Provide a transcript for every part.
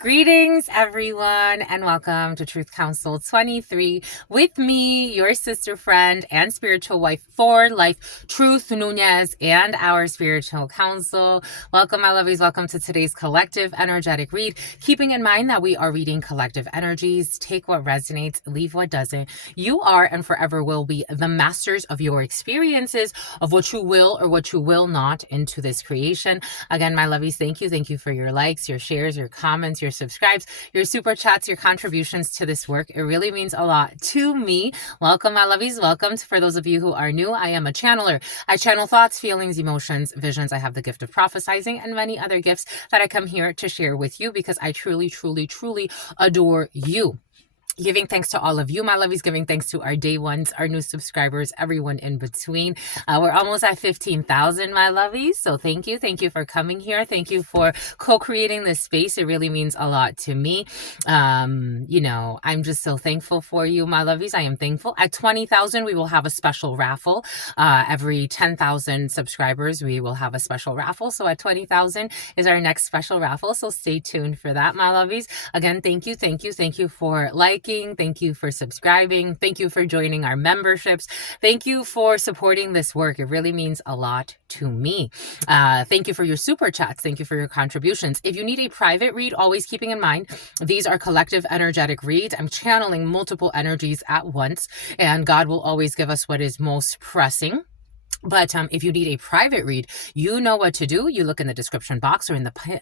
Greetings, everyone, and welcome to Truth Council 23 with me, your sister friend and spiritual wife for life, Truth Nunez, and our spiritual council. Welcome, my lovies. Welcome to today's collective energetic read. Keeping in mind that we are reading collective energies, take what resonates, leave what doesn't. You are and forever will be the masters of your experiences, of what you will or what you will not into this creation. Again, my lovies, thank you. Thank you for your likes, your shares, your comments, your subscribes, your super chats, your contributions to this work. It really means a lot to me. Welcome, my lovies. Welcome. For those of you who are new, I am a channeler. I channel thoughts, feelings, emotions, visions. I have the gift of prophesizing and many other gifts that I come here to share with you because I truly, truly, truly adore you. Giving thanks to all of you, my lovies, giving thanks to our day ones, our new subscribers, everyone in between. We're almost at 15,000, my lovies. So thank you. Thank you for coming here. Thank you for co-creating this space. It really means a lot to me. I'm just so thankful for you, my lovies. I am thankful. At 20,000, we will have a special raffle. Every 10,000 subscribers, we will have a special raffle. So at 20,000 is our next special raffle. So stay tuned for that, my lovies. Again, thank you. Thank you. Thank you for liking. Thank you for subscribing. Thank you for joining our memberships. Thank you for supporting this work. It really means a lot to me. Thank you for your super chats. Thank you for your contributions. If you need a private read, always keeping in mind, these are collective energetic reads. I'm channeling multiple energies at once, and God will always give us what is most pressing. But if you need a private read, you know what to do. You look in the description box or in the pin,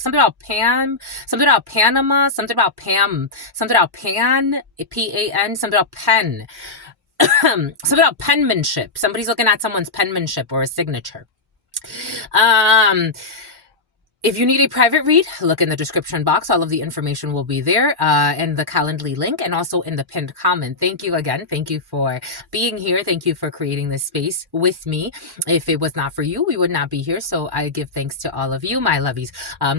something about Pam, something about Panama, something about Pam, something about Pan, P-A-N, something about pen, something about penmanship. Somebody's looking at someone's penmanship or a signature. If you need a private read, look in the description box. All of the information will be there in the Calendly link and also in the pinned comment. Thank you again. Thank you for being here. Thank you for creating this space with me. If it was not for you, we would not be here. So I give thanks to all of you, my lovies.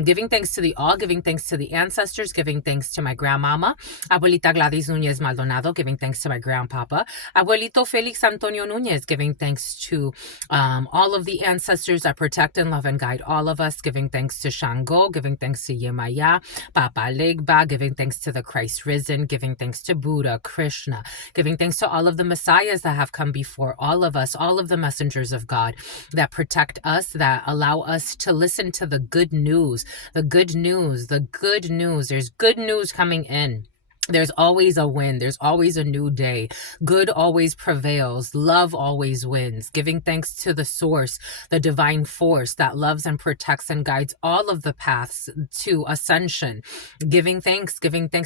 Giving thanks to the all, giving thanks to the ancestors, giving thanks to my grandmama, Abuelita Gladys Nunez Maldonado, giving thanks to my grandpapa, Abuelito Felix Antonio Nunez, giving thanks to all of the ancestors that protect and love and guide all of us, giving thanks to Shango, giving thanks to Yemaya, Papa Legba, giving thanks to the Christ risen, giving thanks to Buddha, Krishna, giving thanks to all of the messiahs that have come before all of us, all of the messengers of God that protect us, that allow us to listen to the good news, the good news, the good news. There's good news coming in. There's always a win. There's always a new day. Good always prevails. Love always wins. Giving thanks to the source, the divine force that loves and protects and guides all of the paths to ascension. Giving thanks,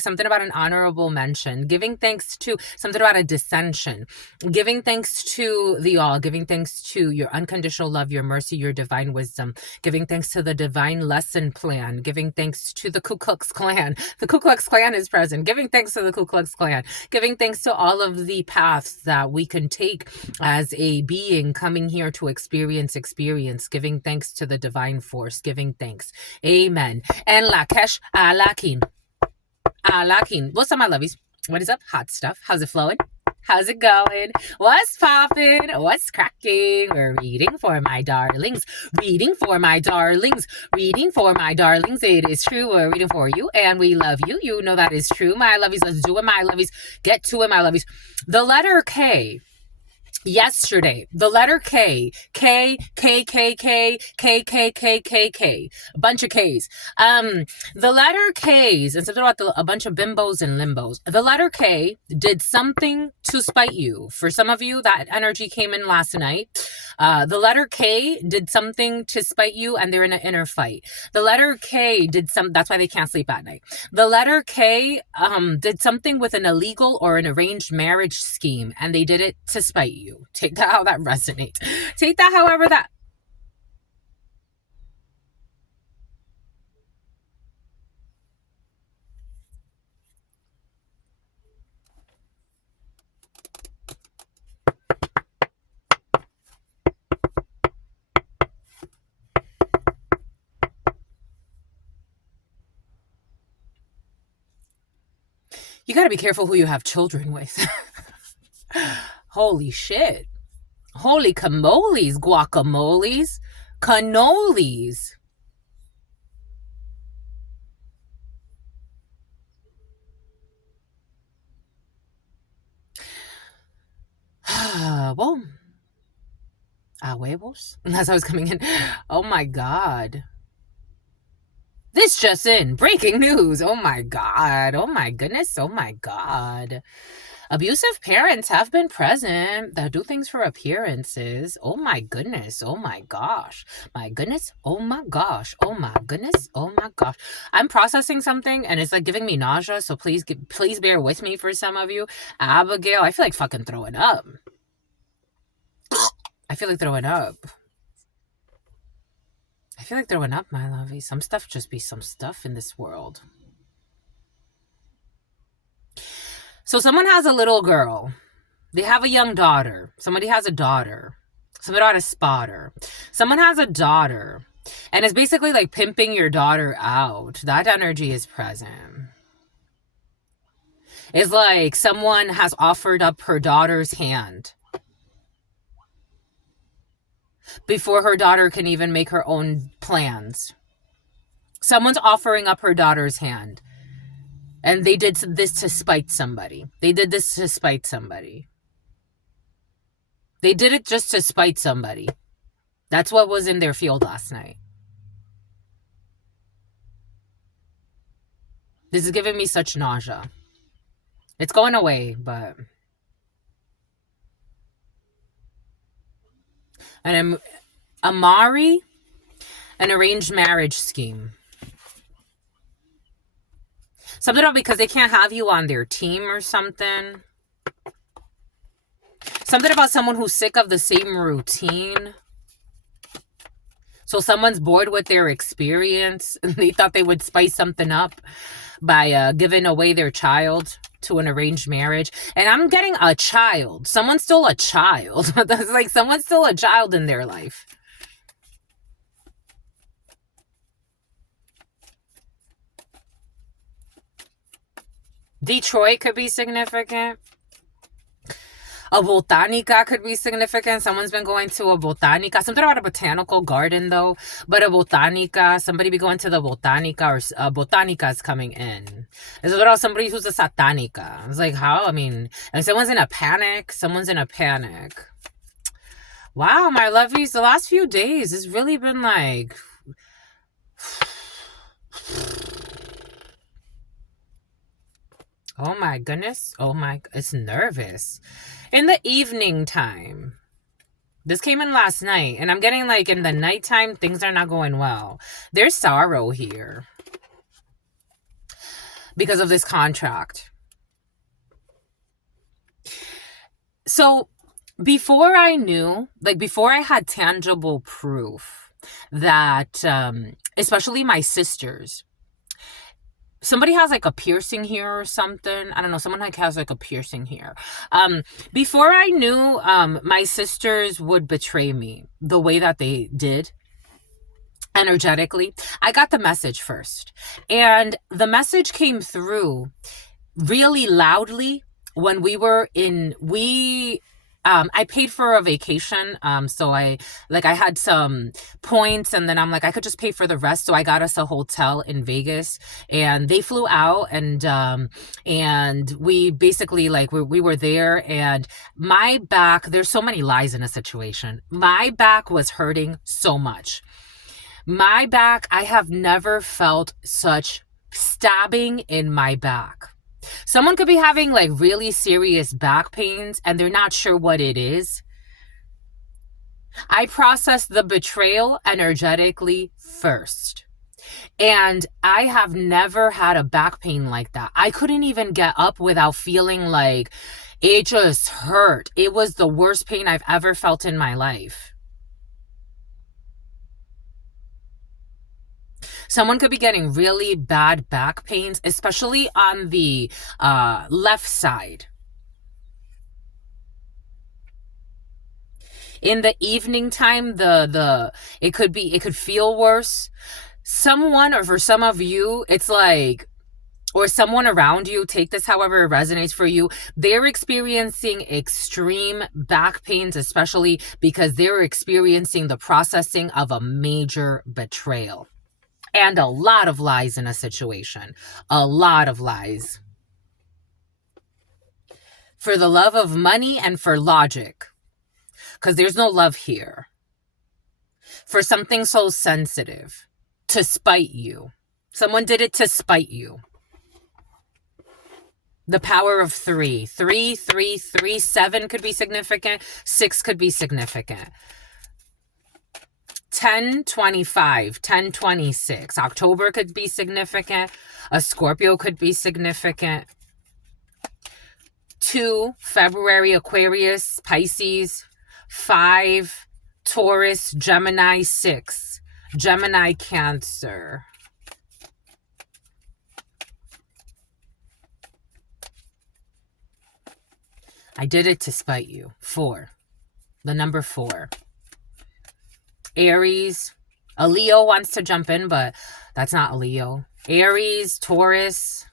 something about an honorable mention. Giving thanks to something about a dissension. Giving thanks to the all. Giving thanks to your unconditional love, your mercy, your divine wisdom. Giving thanks to the divine lesson plan. Giving thanks to the Ku Klux Klan. The Ku Klux Klan is present. Giving thanks to the Ku Klux Klan, giving thanks to all of the paths that we can take as a being coming here to experience, giving thanks to the divine force, giving thanks. Amen. And Lakesh Alakin. What's up, my lovies? What is up? Hot stuff. How's it flowing? How's it going? What's popping? What's cracking? We're reading for my darlings. Reading for my darlings. Reading for my darlings. It is true. We're reading for you and we love you. You know that is true, my lovies. Let's do it, my lovies. Get to it, my lovies. The letter K. Yesterday, the letter K, a bunch of K's. The letter K's, and something about a bunch of bimbos and limbos. The letter K did something to spite you. For some of you, that energy came in last night. The letter K did something to spite you, and they're in an inner fight. The letter K did that's why they can't sleep at night. The letter K did something with an illegal or an arranged marriage scheme, and they did it to spite you. Take that how that resonates. Take that however that. You got to be careful who you have children with. Holy shit. Holy camoles, guacamoles, cannolis. adobo. A huevos. That's how it's coming in. Oh my God. This just in. Breaking news. Oh my God. Oh my goodness. Oh my God. Abusive parents have been present that do things for appearances. Oh my goodness. Oh my gosh. My goodness. Oh my gosh. Oh my goodness. Oh my gosh. I'm processing something and it's like giving me nausea. So please bear with me for some of you. Abigail, I feel like fucking throwing up. I feel like throwing up. I feel like throwing up, my lovey. Some stuff just be some stuff in this world. So someone has a little girl. They have a young daughter. Somebody has a daughter. Somebody ought to spot her. Someone has a daughter. And it's basically like pimping your daughter out. That energy is present. It's like someone has offered up her daughter's hand before her daughter can even make her own plans. Someone's offering up her daughter's hand. And they did this to spite somebody. They did this to spite somebody. They did it just to spite somebody. That's what was in their field last night. This is giving me such nausea. It's going away, but... And Amari, an arranged marriage scheme. Something about because they can't have you on their team or something. Something about someone who's sick of the same routine. So someone's bored with their experience and they thought they would spice something up by giving away their child to an arranged marriage. And I'm getting a child. Someone's still a child. That's like someone's still a child in their life. Detroit could be significant. A botanica could be significant. Someone's been going to a botanica. Something about a botanical garden, though. But a botanica, somebody be going to the botanica, or botanica is coming in. It's about somebody who's a satanica. It's like, how? I mean, and someone's in a panic. Someone's in a panic. Wow, my lovies, the last few days, it's really been like... Oh my goodness. Oh my, it's nervous. In the evening time. This came in last night. And I'm getting like in the nighttime, things are not going well. There's sorrow here. Because of this contract. So before I knew, like before I had tangible proof that, especially my sisters, somebody has like a piercing here or something. I don't know. Someone like has like a piercing here. Before I knew my sisters would betray me the way that they did energetically, I got the message first. And the message came through really loudly when I paid for a vacation. So I had some points and then I'm like, I could just pay for the rest. So I got us a hotel in Vegas and they flew out and we basically like, we were there and my back, there's so many lies in a situation. My back was hurting so much. My back, I have never felt such stabbing in my back. Someone could be having like really serious back pains and they're not sure what it is. I processed the betrayal energetically first. And I have never had a back pain like that. I couldn't even get up without feeling like it just hurt. It was the worst pain I've ever felt in my life. Someone could be getting really bad back pains, especially on the left side. In the evening time, it could feel worse. Someone, or for some of you, it's like, or someone around you, take this however it resonates for you, they're experiencing extreme back pains, especially because they're experiencing the processing of a major betrayal. And a lot of lies in a situation. A lot of lies. For the love of money and for logic. because there's no love here. For something so sensitive, to spite you. Someone did it to spite you. The power of 3. 3, 3, 3, 7 could be significant. 6 could be significant. 10/25, 10/26. October could be significant. A Scorpio could be significant. 2, February, Aquarius, Pisces. 5, Taurus, Gemini. 6, Gemini, Cancer. I did it to spite you. 4, the number 4. Aries. A Leo wants to jump in, but that's not a Leo. Aries, Taurus.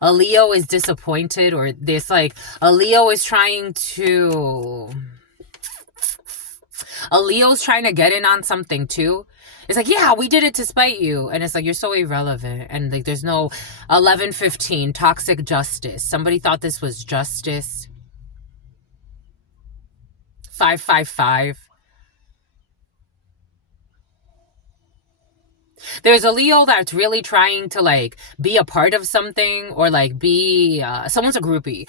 A Leo is disappointed, or this, like, a Leo is trying to... A Leo's trying to get in on something too. It's like, yeah, we did it to spite you. And it's like, you're so irrelevant. And like, there's no 11/15, toxic justice. Somebody thought this was justice. 555. There's a Leo that's really trying to like be a part of something, or like be someone's a groupie.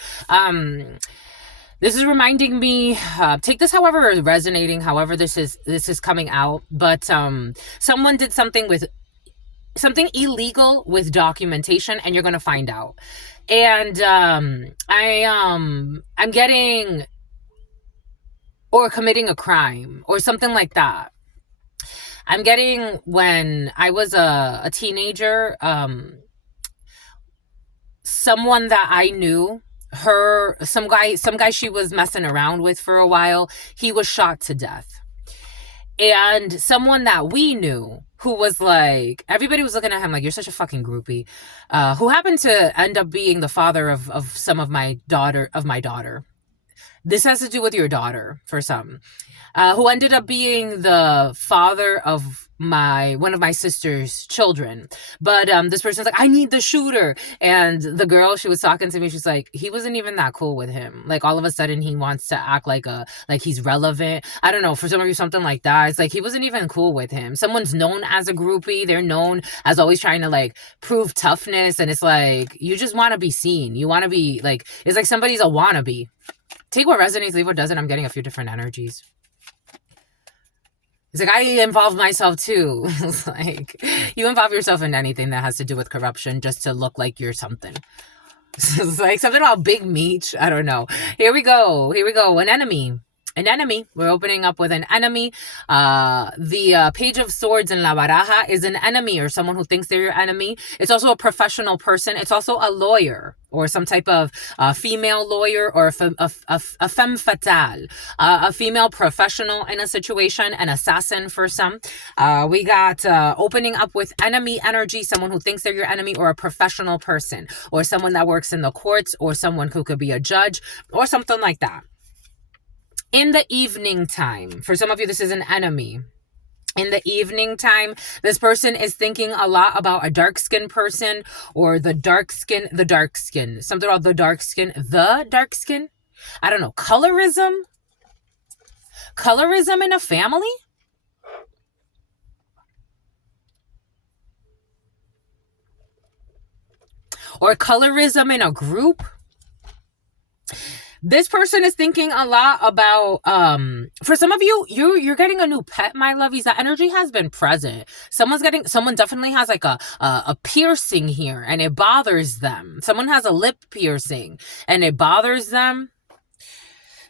This is reminding me, take this however is resonating, however this is coming out, but someone did something illegal with documentation, and you're gonna find out. And I'm getting, or committing a crime or something like that. I'm getting, when I was a teenager, someone that I knew, some guy she was messing around with for a while, he was shot to death. And someone that we knew, who was like, everybody was looking at him like, you're such a fucking groupie, who happened to end up being the father of my daughter. This has to do with your daughter for some. Who ended up being the father of one of my sister's children. But this person's like, I need the shooter. And the girl, she was talking to me, she's like, he wasn't even that cool with him. Like, all of a sudden he wants to act like he's relevant. I don't know, for some of you, something like that. It's like, he wasn't even cool with him. Someone's known as a groupie. They're known as always trying to like prove toughness. And it's like, you just want to be seen. You want to be like, it's like somebody's a wannabe. Take what resonates, leave what doesn't. I'm getting a few different energies. It's like, I involve myself too. It's like, you involve yourself in anything that has to do with corruption just to look like you're something. It's like something about big meat. I don't know. Here we go. An enemy. We're opening up with an enemy. The Page of Swords in La Baraja is an enemy, or someone who thinks they're your enemy. It's also a professional person. It's also a lawyer, or some type of female lawyer, or a femme fatale, a female professional in a situation, an assassin for some. We got opening up with enemy energy, someone who thinks they're your enemy, or a professional person, or someone that works in the courts, or someone who could be a judge, or something like that. In the evening time, for some of you, this is an enemy. In the evening time, this person is thinking a lot about a dark-skinned person, or the dark skin, something about the dark skin. I don't know. Colorism in a family? Or colorism in a group? This person is thinking a lot about, for some of you, you're getting a new pet, my lovies. That energy has been present. Someone definitely has like a piercing here, and it bothers them. Someone has a lip piercing and it bothers them.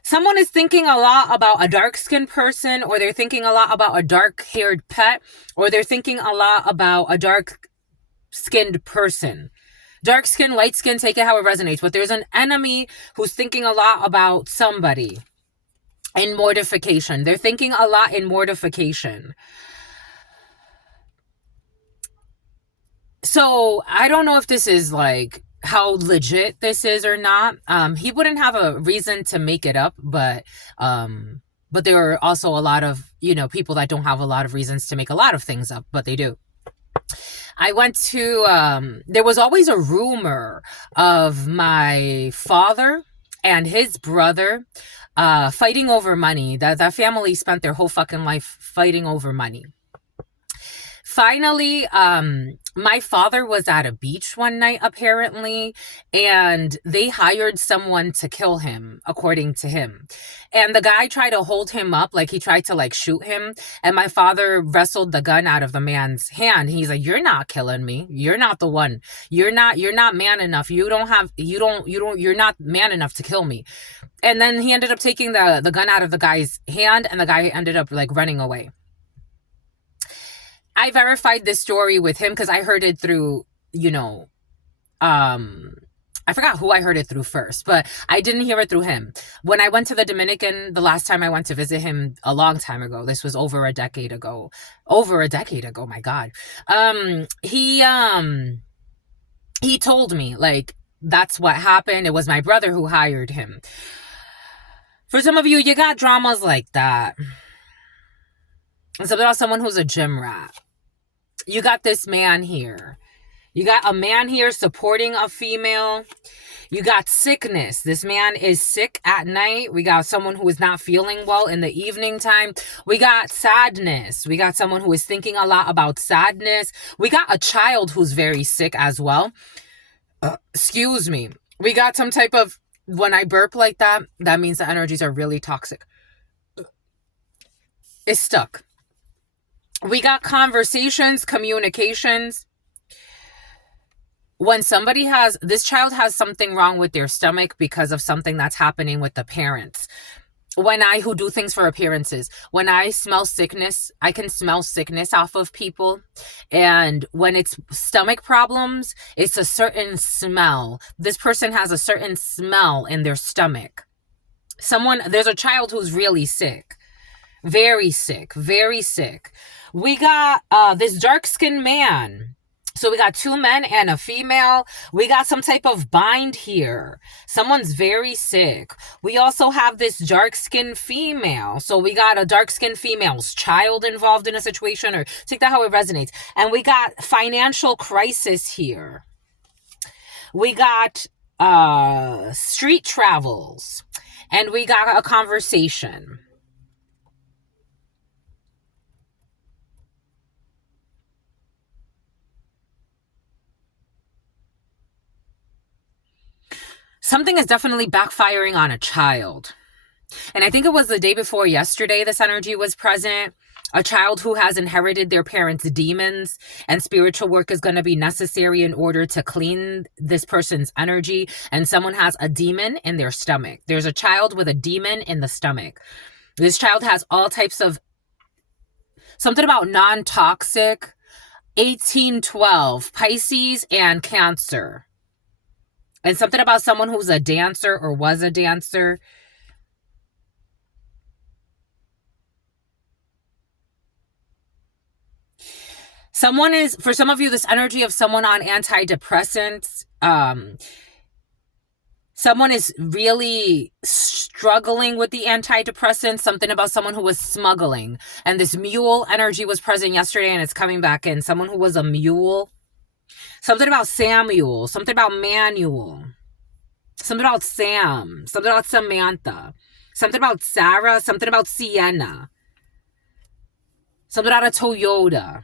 Someone is thinking a lot about a dark-skinned person, or they're thinking a lot about a dark-haired pet, or they're thinking a lot about a dark-skinned person. Dark skin, light skin, take it how it resonates. But there's an enemy who's thinking a lot about somebody in mortification. They're thinking a lot in mortification. So I don't know if this is like how legit this is or not. He wouldn't have a reason to make it up, but there are also a lot of, people that don't have a lot of reasons to make a lot of things up, but they do. I went to, there was always a rumor of my father and his brother fighting over money. That family spent their whole fucking life fighting over money. Finally, my father was at a beach one night, apparently, and they hired someone to kill him, according to him. And the guy tried to hold him up, like he tried to like shoot him. And my father wrestled the gun out of the man's hand. He's like, "You're not killing me. You're not the one. You're not man enough. You're not man enough to kill me." And then he ended up taking the gun out of the guy's hand, and the guy ended up like running away. I verified this story with him because I heard it through, I forgot who I heard it through first, but I didn't hear it through him. When I went to the Dominican, the last time I went to visit him a long time ago, this was over a decade ago, my God. He told me like, that's what happened. It was my brother who hired him. For some of you, you got dramas like that. It's about someone who's a gym rat. You got this man here. You got a man here supporting a female. You got sickness. This man is sick at night. We got someone who is not feeling well in the evening time. We got sadness. We got someone who is thinking a lot about sadness. We got a child who's very sick as well. Excuse me. We got some type of, when I burp like that, that means the energies are really toxic. It's stuck. We got conversations, communications. When this child has something wrong with their stomach because of something that's happening with the parents. Who do things for appearances. When I smell sickness, I can smell sickness off of people. And when it's stomach problems, it's a certain smell. This person has a certain smell in their stomach. There's a child who's really sick. Very sick, very sick. We got this dark-skinned man. So we got two men and a female. We got some type of bind here. Someone's very sick. We also have this dark-skinned female. So we got a dark-skinned female's child involved in a situation, or take that how it resonates. And we got financial crisis here. We got street travels. And we got a conversation. Something is definitely backfiring on a child. And I think it was the day before yesterday this energy was present. A child who has inherited their parents' demons, and spiritual work is going to be necessary in order to clean this person's energy. And someone has a demon in their stomach. There's a child with a demon in the stomach. This child has all types of, something about non-toxic, 1812, Pisces, and Cancer. And something about someone who's a dancer or was a dancer. For some of you, this energy of someone on antidepressants, someone is really struggling with the antidepressants. Something about someone who was smuggling. And this mule energy was present yesterday and it's coming back in. Someone who was a mule. Something about Samuel. Something about Manuel. Something about Sam. Something about Samantha. Something about Sarah. Something about Sienna. Something about a Toyota.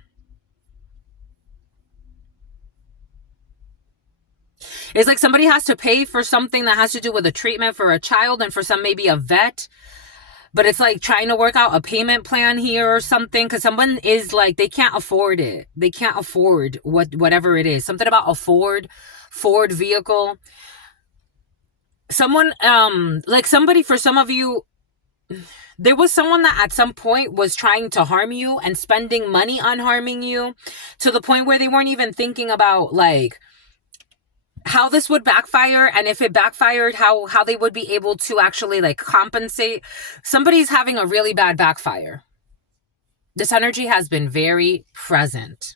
It's like somebody has to pay for something that has to do with a treatment for a child, and for some maybe a vet. But it's like trying to work out a payment plan here or something, because someone is like, they can't afford it. They can't afford whatever it is. Something about a Ford vehicle. Someone, like somebody, for some of you, there was someone that at some point was trying to harm you and spending money on harming you, to the point where they weren't even thinking about like how this would backfire, and if it backfired, how they would be able to actually like compensate. Somebody's having a really bad backfire. This energy has been very present.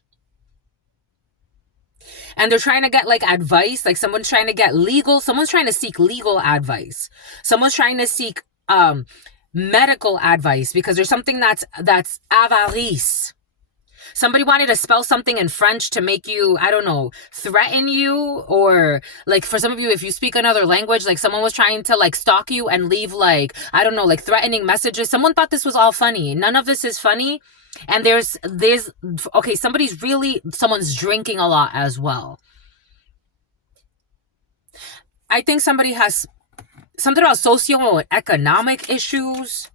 And they're trying to get like advice, like someone's trying to get legal, someone's trying to seek legal advice. Someone's trying to seek medical advice, because there's something that's avarice. Somebody wanted to spell something in French to make you, I don't know, threaten you, or like for some of you, if you speak another language, like someone was trying to like stalk you and leave like, I don't know, like threatening messages. Someone thought this was all funny. None of this is funny. And okay, someone's drinking a lot as well. I think somebody has something about socioeconomic issues.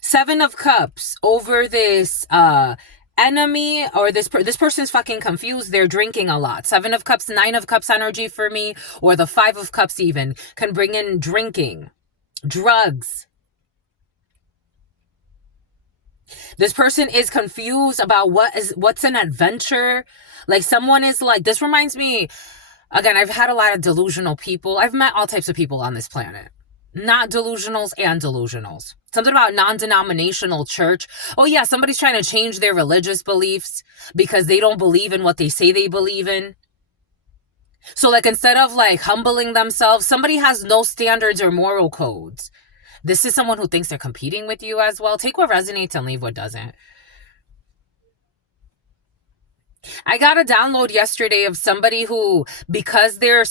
Seven of Cups over this enemy, or this person's fucking confused. They're drinking a lot. Seven of Cups, Nine of Cups energy for me, or the Five of Cups even can bring in drinking, drugs. This person is confused about what's an adventure. Like someone is like, this reminds me, again, I've had a lot of delusional people. I've met all types of people on this planet. Not delusionals and delusionals. Something about non-denominational church. Oh yeah, somebody's trying to change their religious beliefs because they don't believe in what they say they believe in. So like instead of like humbling themselves, somebody has no standards or moral codes. This is someone who thinks they're competing with you as well. Take what resonates and leave what doesn't. I got a download yesterday of somebody who, because they're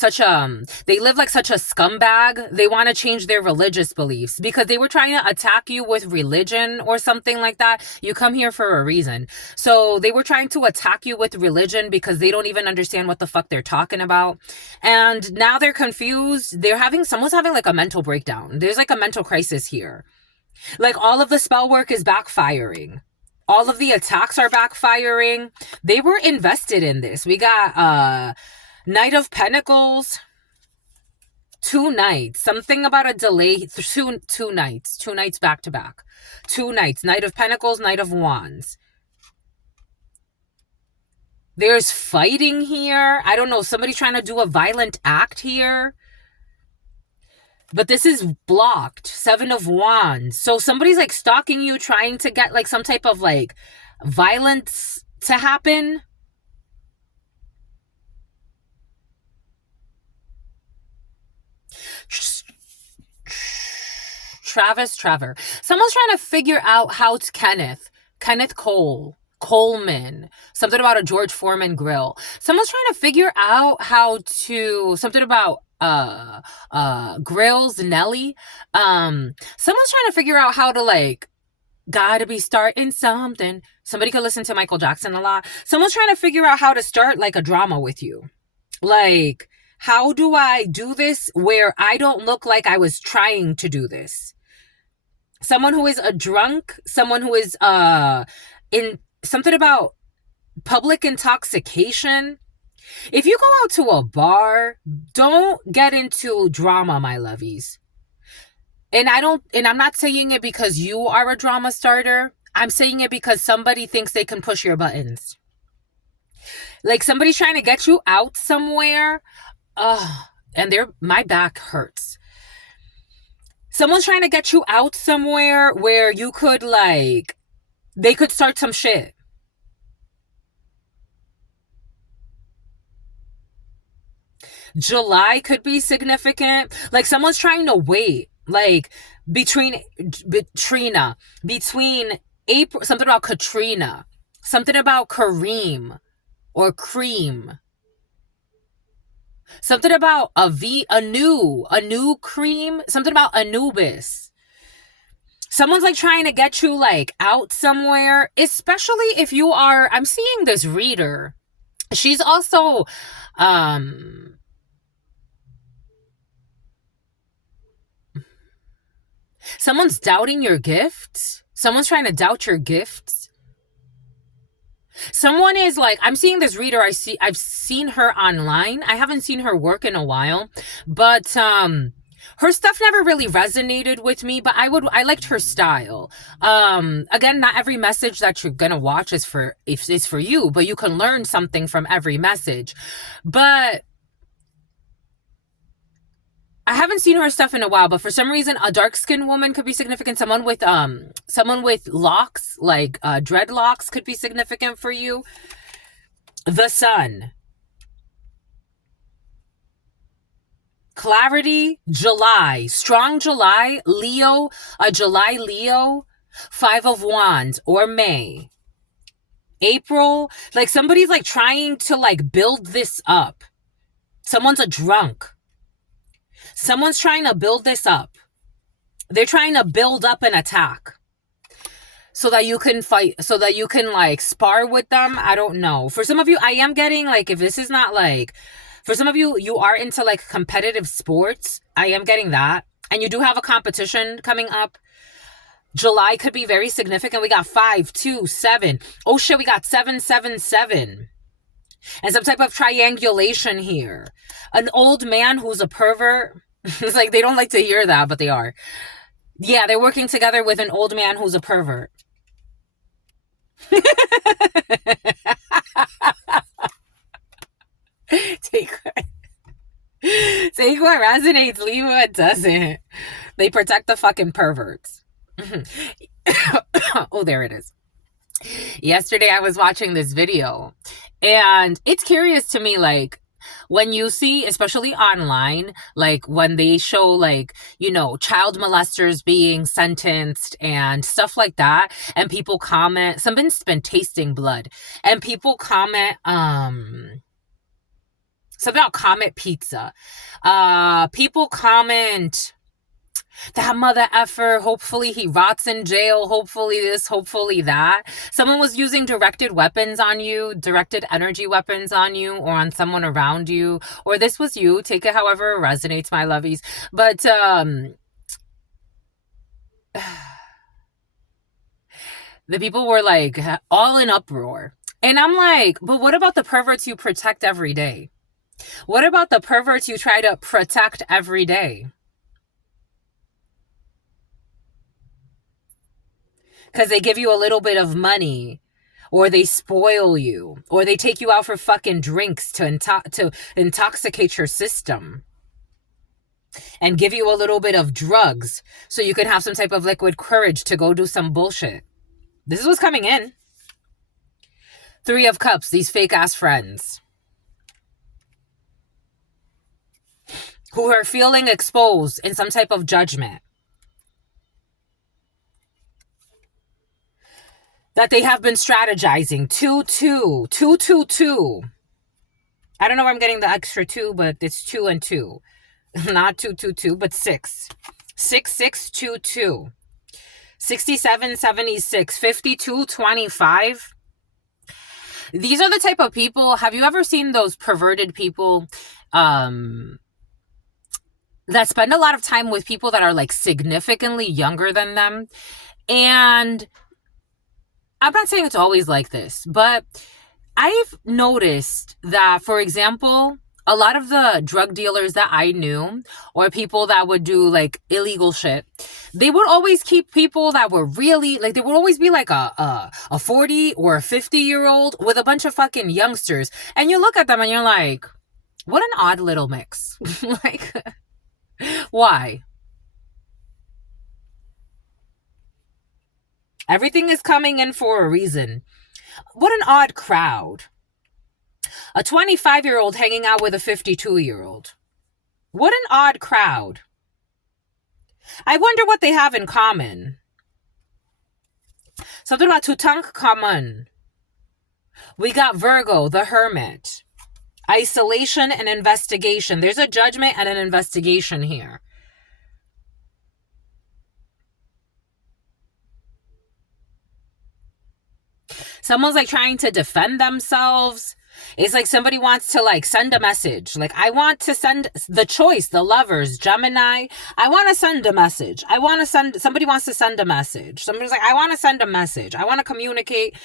they live like such a scumbag, they want to change their religious beliefs because they were trying to attack you with religion or something like that. You come here for a reason. So they were trying to attack you with religion because they don't even understand what the fuck they're talking about. And now they're confused. Someone's having like a mental breakdown. There's like a mental crisis here. Like all of the spell work is backfiring. All of the attacks are backfiring. They were invested in this. We got Knight of Pentacles, 2 nights. Something about a delay. Two nights back to back. 2 nights. Knight of Pentacles, Knight of Wands. There's fighting here. I don't know. Somebody trying to do a violent act here. But this is blocked. 7 of Wands. So somebody's like stalking you, trying to get like some type of like violence to happen. Trevor. Someone's trying to figure out how to Kenneth Coleman. Something about a George Foreman grill. Someone's trying to figure out something about grills, Nelly. Someone's trying to figure out how to like, gotta be starting something. Somebody could listen to Michael Jackson a lot. Someone's trying to figure out how to start like a drama with you. Like, how do I do this where I don't look like I was trying to do this? Someone who is a drunk, someone who is in something about public intoxication. If you go out to a bar, don't get into drama, my lovies. And I'm not saying it because you are a drama starter. I'm saying it because somebody thinks they can push your buttons. Like somebody's trying to get you out somewhere. And my back hurts. Someone's trying to get you out somewhere where you could like, they could start some shit. July could be significant. Like someone's trying to wait. Like between April, something about Katrina, something about Kareem or Cream. Something about a new cream. Something about Anubis. Someone's like trying to get you like out somewhere, especially if you are, I'm seeing this reader. She's also, someone's doubting your gifts. Someone's trying to doubt your gifts. Someone is like, I'm seeing this reader. I've seen her online. I haven't seen her work in a while, but her stuff never really resonated with me, but I liked her style. Again, not every message that you're gonna watch is for you, but you can learn something from every message. But I haven't seen her stuff in a while, but for some reason, a dark-skinned woman could be significant. Someone with locks, like dreadlocks, could be significant for you. The Sun. Clarity, July, strong July, Leo, a July Leo. Five of Wands or May. April, like somebody's like trying to like build this up. Someone's a drunk. Someone's trying to build this up. They're trying to build up an attack so that you can fight, so that you can like spar with them. I don't know. For some of you, I am getting like, if this is not like, for some of you, you are into like competitive sports. I am getting that. And you do have a competition coming up. July could be very significant. We got 5, 2, 7. Oh shit, we got 7, 7, 7. And some type of triangulation here. An old man who's a pervert. It's like they don't like to hear that, but they are. Yeah, they're working together with an old man who's a pervert. Take what resonates, leave what doesn't. They protect the fucking perverts. Oh, there it is. Yesterday I was watching this video, and it's curious to me, like, when you see, especially online, like when they show like, you know, child molesters being sentenced and stuff like that, and people comment, someone's been tasting blood, and people comment, something about Comet Pizza. People comment, that mother effer, hopefully he rots in jail, hopefully this, hopefully that. Someone was using directed weapons on you, directed energy weapons on you, or on someone around you, or this was you. Take it however it resonates, my lovies. But the people were like all in uproar. And I'm like, but what about the perverts you protect every day? What about the perverts you try to protect every day? Because they give you a little bit of money, or they spoil you, or they take you out for fucking drinks to intoxicate your system, and give you a little bit of drugs so you can have some type of liquid courage to go do some bullshit. This is what's coming in. 3 of Cups, these fake ass friends who are feeling exposed in some type of judgment that they have been strategizing. 2, 2, 2, 2, 2. I don't know where I'm getting the extra 2, but it's 2 and 2. Not 2, 2, 2, but 6. 6, 6, 2, 2. 67, 76, 52, 25. These are the type of people, have you ever seen those perverted people that spend a lot of time with people that are like significantly younger than them? And I'm not saying it's always like this, but I've noticed that, for example, a lot of the drug dealers that I knew, or people that would do like illegal shit, they would always keep people that were really like, they would always be like a 40 or a 50-year-old with a bunch of fucking youngsters. And you look at them and you're like, what an odd little mix. Like, why? Everything is coming in for a reason. What an odd crowd. A 25-year-old hanging out with a 52-year-old. What an odd crowd. I wonder what they have in common. Something about Tutankhamun. We got Virgo, the Hermit. Isolation and investigation. There's a judgment and an investigation here. Someone's like trying to defend themselves. It's like somebody wants to like send a message. Like, I want to send the choice, the lovers, Gemini. I want to send a message. Somebody wants to send a message. Somebody's like, I want to send a message. I want to communicate.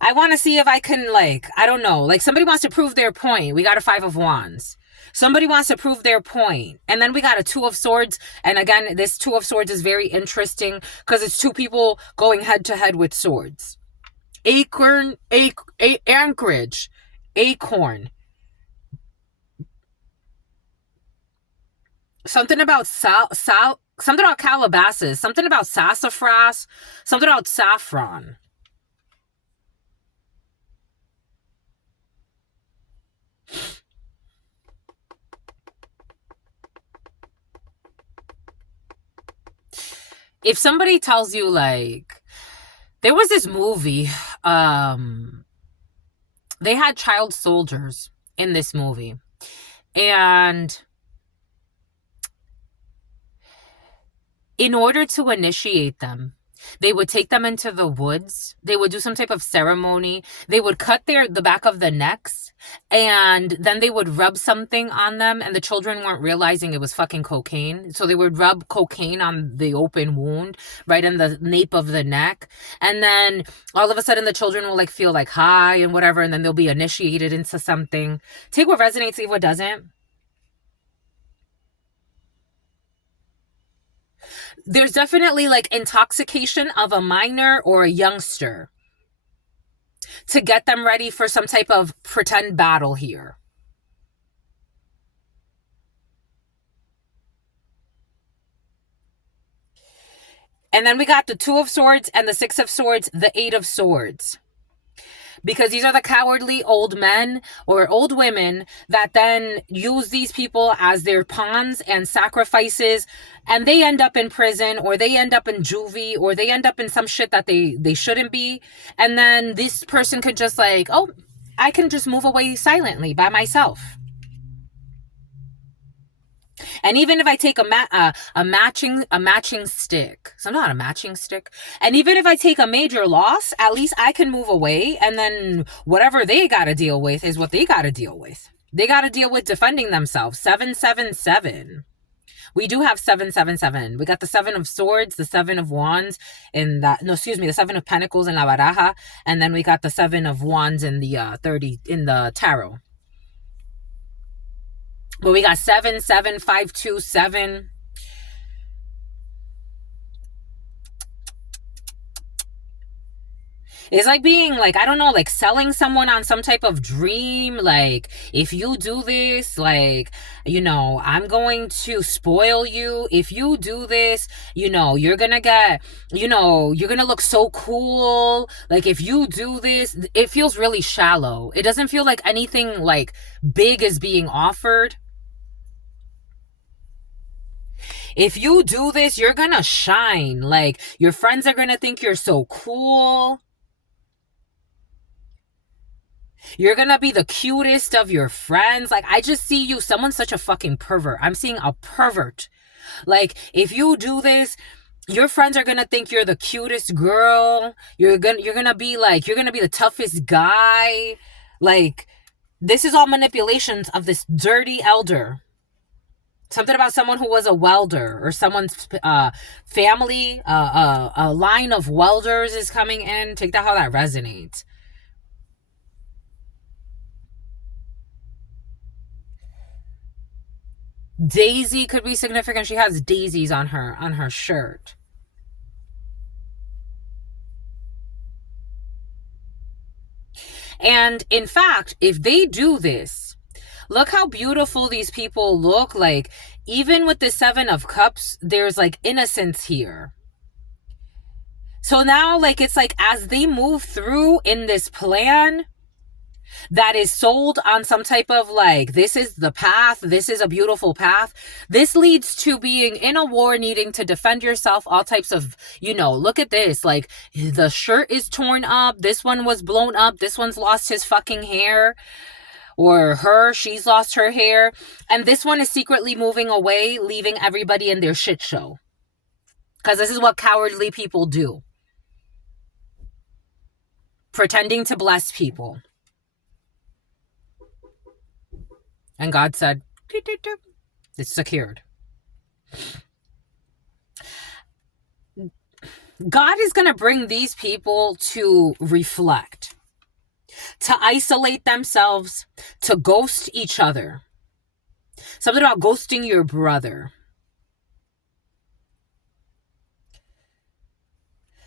I want to see if I can, like, I don't know. Like, somebody wants to prove their point. We got a 5 of Wands. Somebody wants to prove their point. And then we got a 2 of Swords. And again, this 2 of Swords is very interesting because it's 2 people going head to head with swords. Anchorage, acorn. Something about something about Calabasas, something about sassafras, something about saffron. if somebody tells you, like, there was this movie, they had child soldiers in this movie, and in order to initiate them, they would take them into the woods. They would do some type of ceremony. They would cut the back of the necks, and then they would rub something on them, and the children weren't realizing it was fucking cocaine. So they would rub cocaine on the open wound right in the nape of the neck. And then all of a sudden the children will like feel like high and whatever, and then they'll be initiated into something. Take what resonates, leave what doesn't. There's definitely like intoxication of a minor or a youngster to get them ready for some type of pretend battle here. And then we got the Two of Swords and the Six of Swords, the Eight of Swords. Because these are the cowardly old men or old women that then use these people as their pawns and sacrifices, and they end up in prison, or they end up in juvie, or they end up in some shit that they shouldn't be. And then this person could just like, oh, I can just move away silently by myself. And even if I take a matching stick, so not a matching stick, and even if I take a major loss, at least I can move away, and then whatever they got to deal with is what they got to deal with. They got to deal with defending themselves. 777. We do have 777. We got the Seven of Swords, the Seven of Wands, and the Seven of Pentacles in La Baraja, and then we got the Seven of Wands in the 30 in the tarot. But we got 77527. It's like being like, I don't know, like selling someone on some type of dream. Like, if you do this, like, I'm going to spoil you. If you do this, you're gonna get, you're gonna look so cool. Like, if you do this, it feels really shallow. It doesn't feel like anything like big is being offered. If you do this, you're gonna shine. Like, your friends are gonna think you're so cool. You're gonna be the cutest of your friends. Like, I just see you. Someone's such a fucking pervert. I'm seeing a pervert. Like, if you do this, your friends are gonna think you're the cutest girl. You're gonna be the toughest guy. Like, this is all manipulations of this dirty elder. Something about someone who was a welder, or someone's family, a line of welders is coming in. Take that how that resonates. Daisy could be significant. She has daisies on her shirt. And in fact, if they do this, look how beautiful these people look. Like, even with the Seven of Cups, there's like innocence here. So now, like, it's like as they move through in this plan that is sold on some type of like, this is the path, this is a beautiful path, this leads to being in a war, needing to defend yourself, all types of, look at this, like, the shirt is torn up, this one was blown up, this one's lost his fucking hair, or she's lost her hair, and this one is secretly moving away, leaving everybody in their shit show. Because this is what cowardly people do. Pretending to bless people. And God said, it's secured. God is going to bring these people to reflect, to isolate themselves, to ghost each other. Something about ghosting your brother.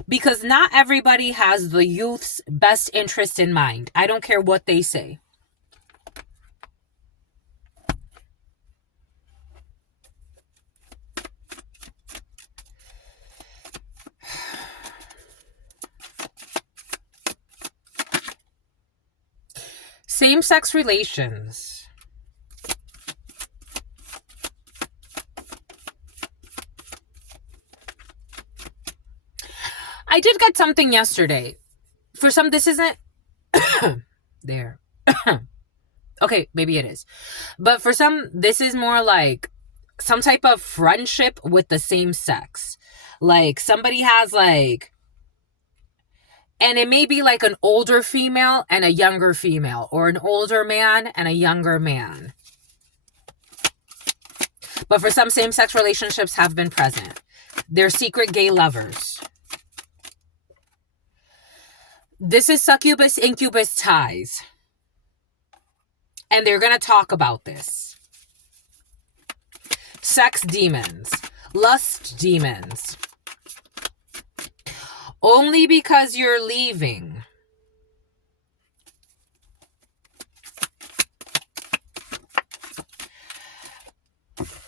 Because not everybody has the youth's best interest in mind. I don't care what they say. Same-sex relations. I did get something yesterday. For some, this isn't there. Okay, maybe it is. But for some, this is more like some type of friendship with the same sex. Like somebody has like, and it may be like an older female and a younger female, or an older man and a younger man. But for some, same-sex relationships have been present. They're secret gay lovers. This is succubus, incubus ties. And they're going to talk about this. Sex demons. Lust demons. Only because you're leaving.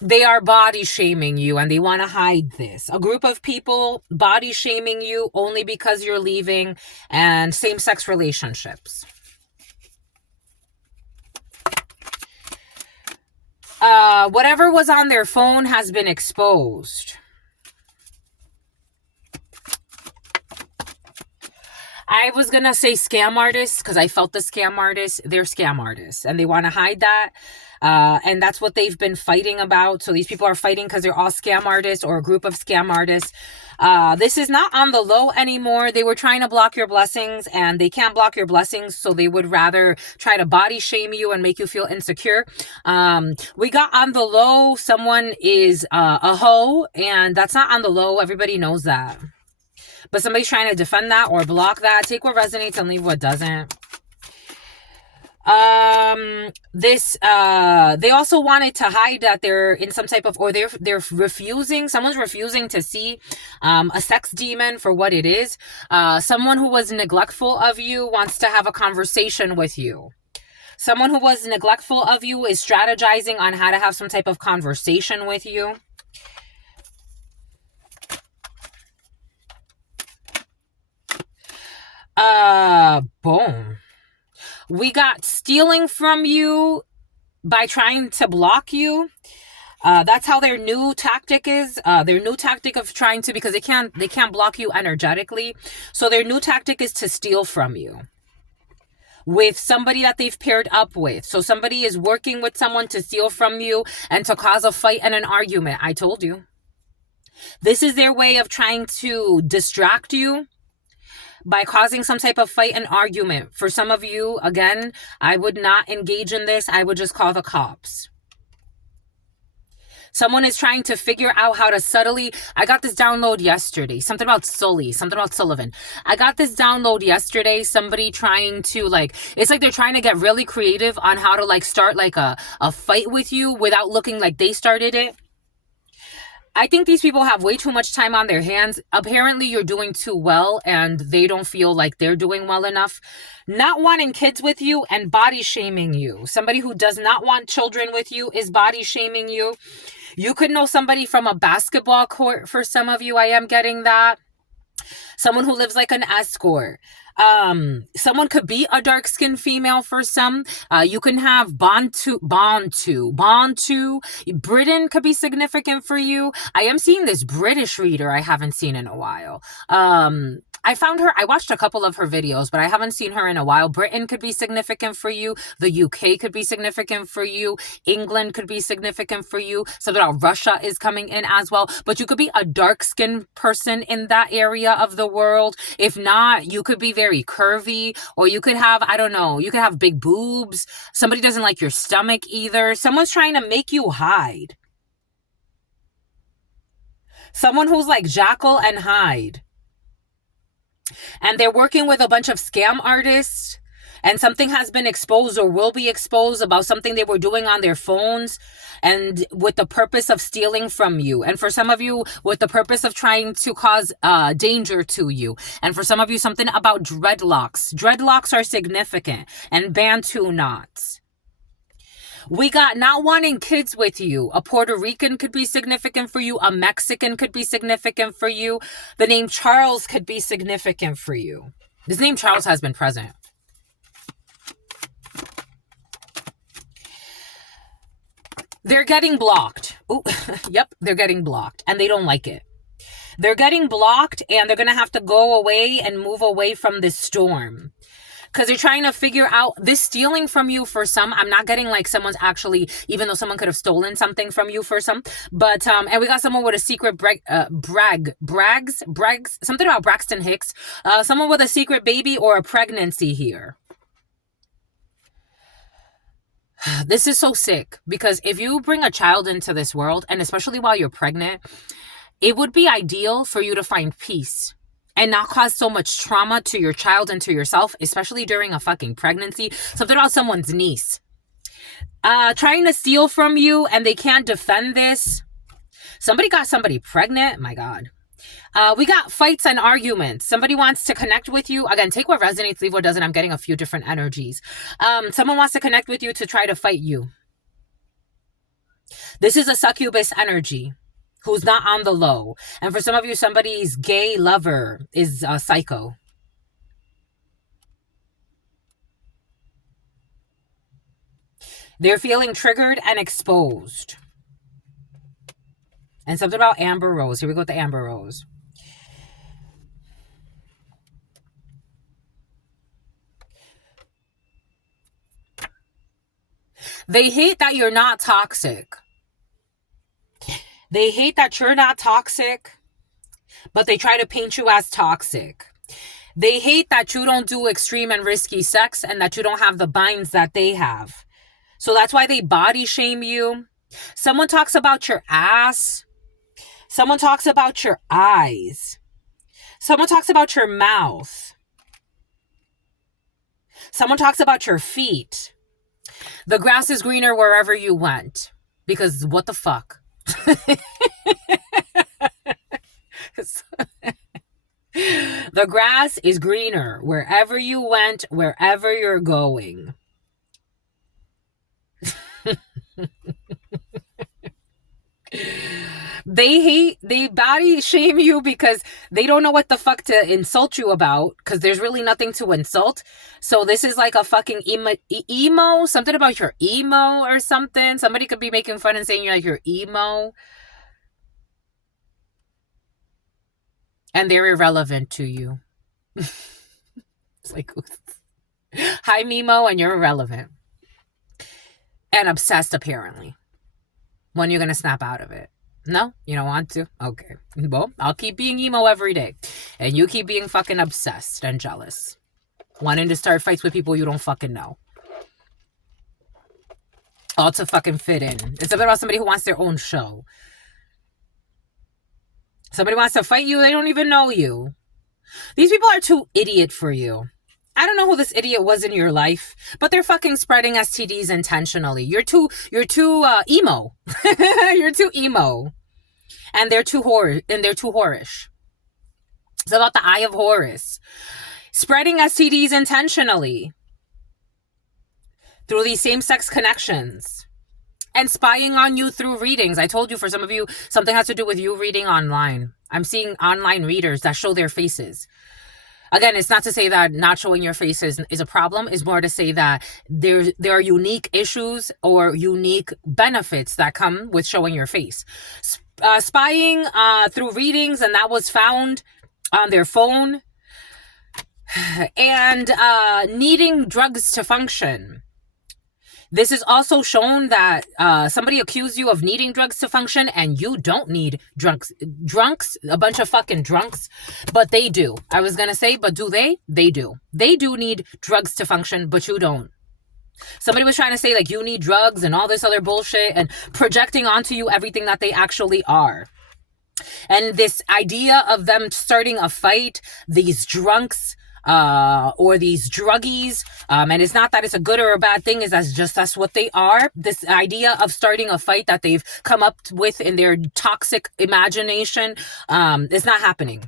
They are body shaming you and they want to hide this. A group of people body shaming you only because you're leaving, and same-sex relationships. Whatever was on their phone has been exposed. I was going to say scam artists because I felt the scam artists. They're scam artists and they want to hide that. And that's what they've been fighting about. So these people are fighting because they're all scam artists or a group of scam artists. This is not on the low anymore. They were trying to block your blessings and they can't block your blessings. So they would rather try to body shame you and make you feel insecure. We got on the low. Someone is a hoe, and that's not on the low. Everybody knows that. But somebody's trying to defend that or block that. Take what resonates and leave what doesn't. They also wanted to hide that they're in some type of, or they're refusing, someone's refusing to see a sex demon for what it is. Someone who was neglectful of you wants to have a conversation with you. Someone who was neglectful of you is strategizing on how to have some type of conversation with you. Boom. We got stealing from you by trying to block you. That's how their new tactic is. Their new tactic of trying to, because they can't block you energetically. So their new tactic is to steal from you with somebody that they've paired up with. So somebody is working with someone to steal from you and to cause a fight and an argument. I told you. This is their way of trying to distract you by causing some type of fight and argument. For some of you, again, I would not engage in this. I would just call the cops. Someone is trying to figure out how to subtly... I got this download yesterday. Something about Sullivan. I got this download yesterday. Somebody trying to it's like they're trying to get really creative on how to start a fight with you without looking like they started it. I think these people have way too much time on their hands. Apparently, you're doing too well and they don't feel like they're doing well enough. Not wanting kids with you and body shaming you. Somebody who does not want children with you is body shaming you. You could know somebody from a basketball court for some of you. I am getting that. Someone who lives like an escort. Someone could be a dark-skinned female for some. You can have Bantu. Britain could be significant for you. I am seeing this British reader I haven't seen in a while. I found her, I watched a couple of her videos, but I haven't seen her in a while. Britain could be significant for you. The UK could be significant for you. England could be significant for you. So that Russia is coming in as well. But you could be a dark-skinned person in that area of the world. If not, you could be very curvy, or you could have, I don't know, you could have big boobs. Somebody doesn't like your stomach either. Someone's trying to make you hide. Someone who's like Jekyll and Hyde. And they're working with a bunch of scam artists, and something has been exposed or will be exposed about something they were doing on their phones, and with the purpose of stealing from you. And for some of you, with the purpose of trying to cause danger to you. And for some of you, something about dreadlocks. Dreadlocks are significant, and Bantu knots. We got not wanting kids with you. A Puerto Rican could be significant for you. A Mexican could be significant for you. The name Charles could be significant for you. This name Charles has been present. They're getting blocked. Ooh, yep, they're getting blocked. And they don't like it. They're getting blocked, and they're going to have to go away and move away from this storm. Because they're trying to figure out this stealing from you for some. I'm not getting like someone's actually, even though someone could have stolen something from you for some. But, and we got someone with a secret brags, something about Braxton Hicks. Someone with a secret baby or a pregnancy here. This is so sick, because if you bring a child into this world, and especially while you're pregnant, it would be ideal for you to find peace and not cause so much trauma to your child and to yourself, especially during a fucking pregnancy. Something about someone's niece trying to steal from you, and they can't defend this. Somebody got somebody pregnant. My God. We got fights and arguments. Somebody wants to connect with you. Again, take what resonates, leave what doesn't. I'm getting a few different energies. Someone wants to connect with you to try to fight you. This is a succubus energy who's not on the low. And for some of you, somebody's gay lover is a psycho. They're feeling triggered and exposed. And something about Amber Rose. Here we go with the Amber Rose. They hate that you're not toxic. They hate that you're not toxic, but they try to paint you as toxic. They hate that you don't do extreme and risky sex and that you don't have the binds that they have. So that's why they body shame you. Someone talks about your ass. Someone talks about your eyes. Someone talks about your mouth. Someone talks about your feet. The grass is greener wherever you went. Because what the fuck? The grass is greener wherever you went, wherever you're going. They body shame you because they don't know what the fuck to insult you about, because there's really nothing to insult. So this is like a fucking emo, something about your emo or something. Somebody could be making fun and saying you're like your emo. And they're irrelevant to you. It's like, hi Mimo, and you're irrelevant. And obsessed, apparently. When you're going to snap out of it. No? You don't want to? Okay. Well, I'll keep being emo every day. And you keep being fucking obsessed and jealous. Wanting to start fights with people you don't fucking know. All to fucking fit in. It's about somebody who wants their own show. Somebody wants to fight you, they don't even know you. These people are too idiot for you. I don't know who this idiot was in your life, but they're fucking spreading STDs intentionally. You're too emo. You're too emo. And they're too whorish. It's about the Eye of Horus. Spreading STDs intentionally. Through these same-sex connections. And spying on you through readings. I told you, for some of you, something has to do with you reading online. I'm seeing online readers that show their faces. Again, it's not to say that not showing your face is a problem. It's more to say that there are unique issues or unique benefits that come with showing your face. Spying through readings, and that was found on their phone. And needing drugs to function. This is also shown that somebody accused you of needing drugs to function, and you don't need drugs. Drunks, a bunch of fucking drunks, but they do. I was going to say, but do they? They do. They do need drugs to function, but you don't. Somebody was trying to say, like, you need drugs and all this other bullshit and projecting onto you everything that they actually are. And this idea of them starting a fight, these drunks, or these druggies, and it's not that it's a good or a bad thing, is that's what they are. This idea of starting a fight that they've come up with in their toxic imagination, is not happening.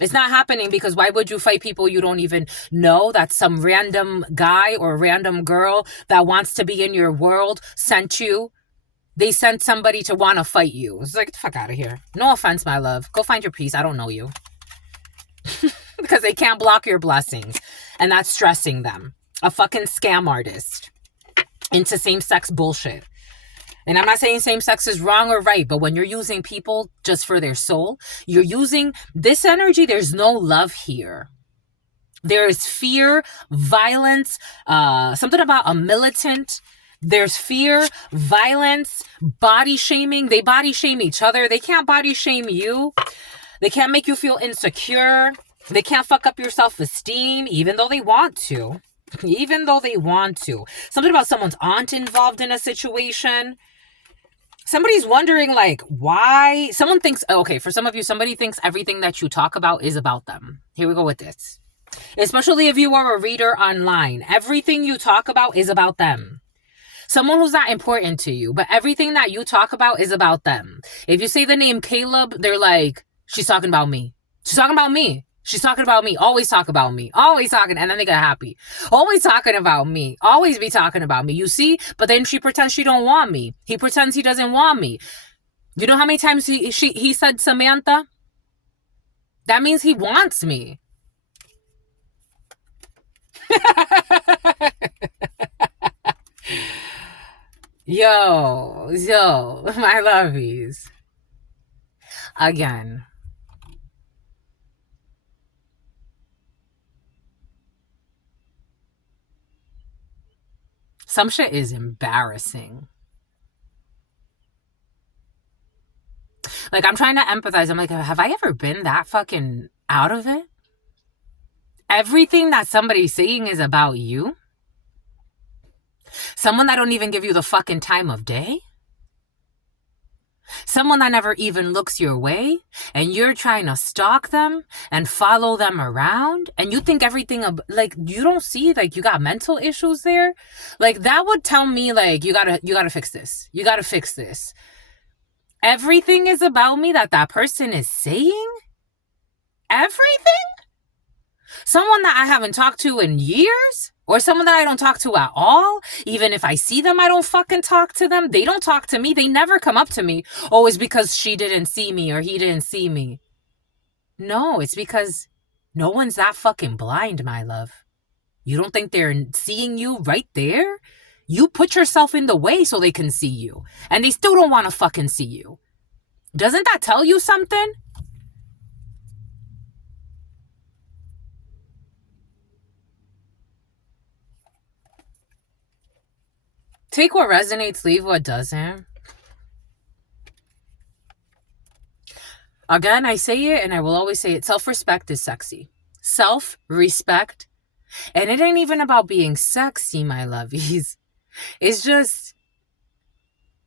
It's not happening, because why would you fight people you don't even know? That some random guy or random girl that wants to be in your world sent you. They sent somebody to want to fight you. It's like, get the fuck out of here. No offense, my love. Go find your peace. I don't know you. Because they can't block your blessings. And that's stressing them. A fucking scam artist into same-sex bullshit. And I'm not saying same sex is wrong or right, but when you're using people just for their soul, you're using this energy. There's no love here. There is fear, violence, something about a militant. There's fear, violence, body shaming. They body shame each other. They can't body shame you. They can't make you feel insecure. They can't fuck up your self-esteem, even though they want to. Even though they want to. Something about someone's aunt involved in a situation. Somebody's wondering, like, why? Someone thinks, okay, for some of you, somebody thinks everything that you talk about is about them. Here we go with this. Especially if you are a reader online. Everything you talk about is about them. Someone who's not important to you, but everything that you talk about is about them. If you say the name Caleb, they're like, she's talking about me. She's talking about me. She's talking about me. Always talk about me. Always talking. And then they get happy. Always talking about me. Always be talking about me. You see? But then she pretends she don't want me. He pretends he doesn't want me. You know how many times he said Samantha? That means he wants me. Yo, my lovies. Again. Some shit is embarrassing. Like, I'm trying to empathize. I'm like, have I ever been that fucking out of it? Everything that somebody's saying is about you? Someone that don't even give you the fucking time of day? Someone that never even looks your way, and you're trying to stalk them and follow them around, and you think everything, like, you don't see, like, you got mental issues there? Like, that would tell me, like, you gotta fix this. You gotta fix this. Everything is about me that person is saying? Everything? Someone that I haven't talked to in years? Or someone that I don't talk to at all? Even if I see them, I don't fucking talk to them. They don't talk to me. They never come up to me. Oh, it's because she didn't see me or he didn't see me. No, it's because no one's that fucking blind, my love. You don't think they're seeing you right there? You put yourself in the way so they can see you. And they still don't want to fucking see you. Doesn't that tell you something? Take what resonates, leave what doesn't. Again, I say it and I will always say it. Self-respect is sexy. Self-respect. And it ain't even about being sexy, my lovies. It's just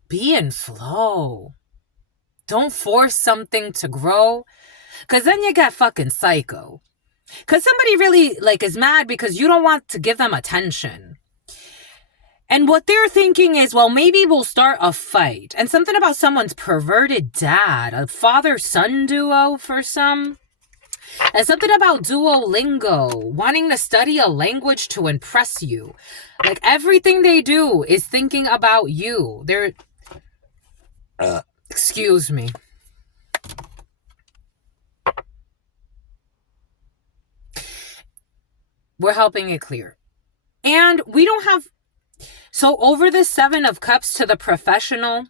be in flow. Don't force something to grow. Because then you get fucking psycho. Because somebody really, like, is mad because you don't want to give them attention. And what they're thinking is, well, maybe we'll start a fight. And something about someone's perverted dad, a father-son duo for some. And something about Duolingo, wanting to study a language to impress you. Like, everything they do is thinking about you. They're... excuse me. We're helping it clear. And we don't have... So over the 7 of Cups to the professional,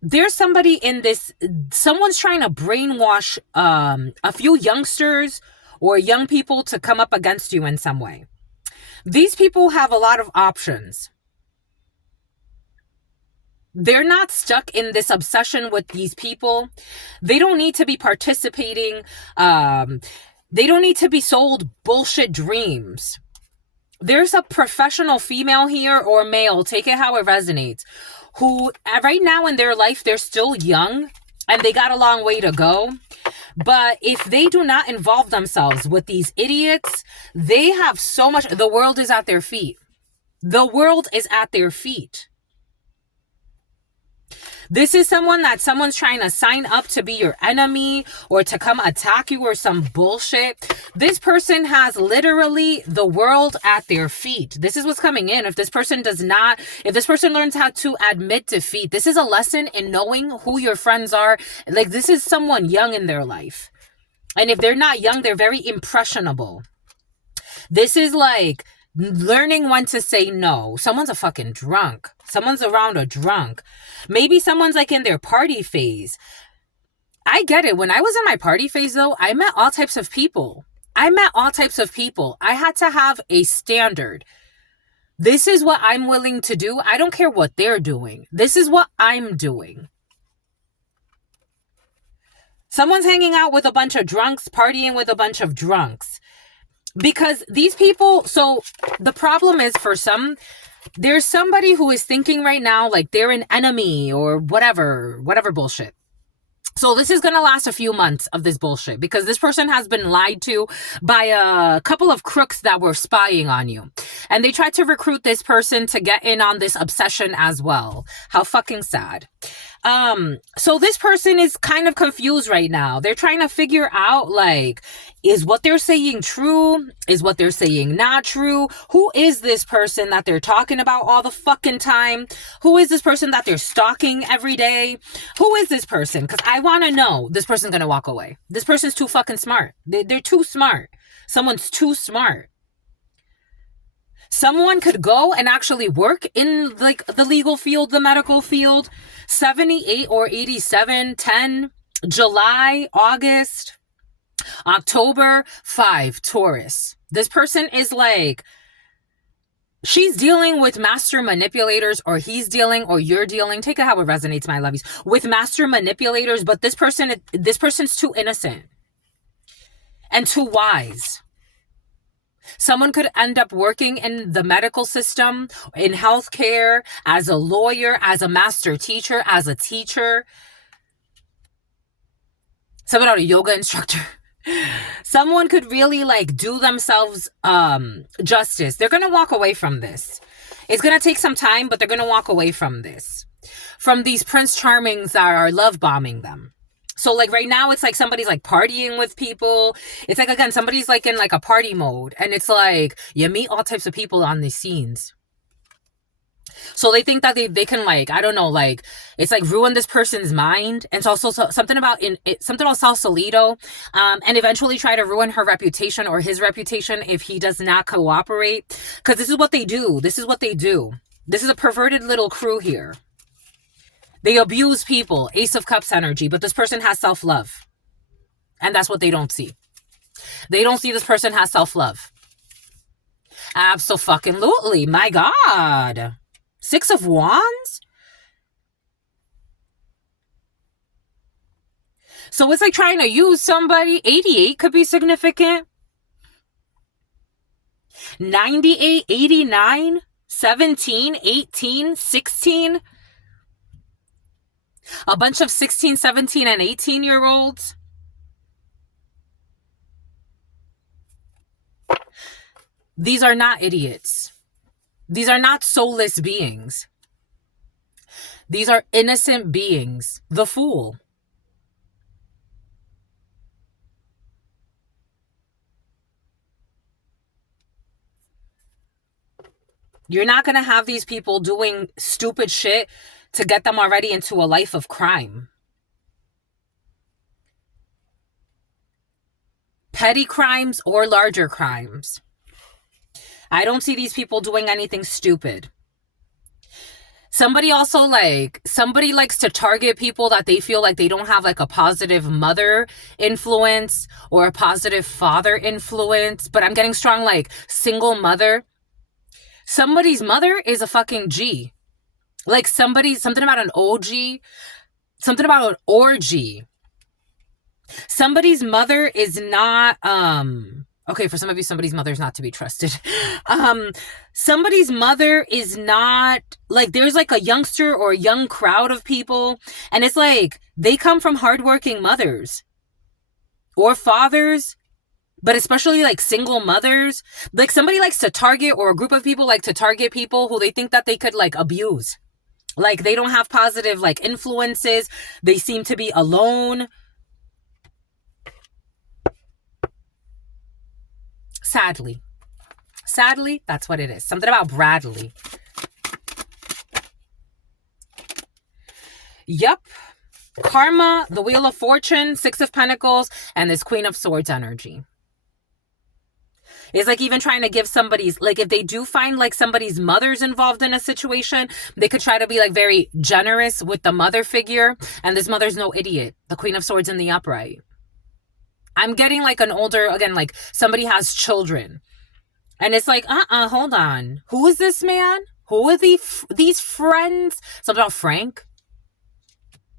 there's somebody in this, someone's trying to brainwash a few youngsters or young people to come up against you in some way. These people have a lot of options. They're not stuck in this obsession with these people. They don't need to be participating. They don't need to be sold bullshit dreams. There's a professional female here or male, take it how it resonates, who right now in their life, they're still young and they got a long way to go. But if they do not involve themselves with these idiots, they have so much, the world is at their feet. The world is at their feet. This is someone's trying to sign up to be your enemy or to come attack you or some bullshit. This person has literally the world at their feet. This is what's coming in. If this person learns how to admit defeat, this is a lesson in knowing who your friends are. Like, this is someone young in their life. And if they're not young, they're very impressionable. This is like learning when to say no. Someone's a fucking drunk. Someone's around a drunk. Maybe someone's like in their party phase. I get it. When I was in my party phase, though, I met all types of people. I had to have a standard. This is what I'm willing to do. I don't care what they're doing. This is what I'm doing. Someone's hanging out with a bunch of drunks, partying with a bunch of drunks. Because these people, so the problem is for some, there's somebody who is thinking right now like they're an enemy or whatever bullshit. So this is going to last a few months of this bullshit because this person has been lied to by a couple of crooks that were spying on you. And they tried to recruit this person to get in on this obsession as well. How fucking sad. So this person is kind of confused right now. They're trying to figure out, like, is what they're saying true? Is what they're saying not true? Who is this person that they're talking about all the fucking time? Who is this person that they're stalking every day? Who is this person? Because I want to know. This person's going to walk away. This person's too fucking smart. They're too smart. Someone's too smart. Someone could go and actually work in like the legal field, the medical field. 78 or 87, 10, July, August, October, 5, Taurus. This person is like, she's dealing with master manipulators, or he's dealing, or you're dealing, take it how it resonates, my lovies, with master manipulators, but this person's too innocent and too wise. Someone could end up working in the medical system, in healthcare, as a lawyer, as a master teacher, as a teacher. Someone about a yoga instructor. Someone could really like do themselves justice. They're going to walk away from this. It's going to take some time, but they're going to walk away from this. From these Prince Charmings that are love bombing them. So like right now it's like somebody's like partying with people. It's like, again, somebody's like in like a party mode. And it's like you meet all types of people on these scenes. So they think that they can like, I don't know, like it's like ruin this person's mind. And it's also something about Sausalito, and eventually try to ruin her reputation or his reputation if he does not cooperate. Because this is what they do. This is a perverted little crew here. They abuse people, Ace of Cups energy, but this person has self-love. And that's what they don't see. They don't see this person has self-love. Abso-fucking-lutely, my God. 6 of Wands? So it's like trying to use somebody. 88 could be significant. 98, 89, 17, 18, 16. A bunch of 16, 17, and 18-year-olds. These are not idiots. These are not soulless beings. These are innocent beings. The Fool. You're not going to have these people doing stupid shit to get them already into a life of crime. Petty crimes or larger crimes. I don't see these people doing anything stupid. Somebody likes to target people that they feel like they don't have like a positive mother influence or a positive father influence. But I'm getting strong like single mother. Somebody's mother is a fucking G. Like something about an OG, something about an orgy. Somebody's mother is not, okay, for some of you, somebody's mother is not to be trusted. Somebody's mother is not, like, there's like a youngster or a young crowd of people, and it's like, they come from hardworking mothers or fathers, but especially like single mothers. Like somebody likes to target, or a group of people like to target people who they think that they could like abuse. Like they don't have positive like influences. They seem to be alone. Sadly, that's what it is. Something about Bradley. Yep. Karma, the Wheel of Fortune, 6 of Pentacles, and this Queen of Swords energy. It's like even trying to give somebody's, like if they do find like somebody's mother's involved in a situation, they could try to be like very generous with the mother figure. And this mother's no idiot. The Queen of Swords in the upright. I'm getting like an older, again, like somebody has children. And it's like, hold on. Who is this man? Who are these friends? Something about Frank?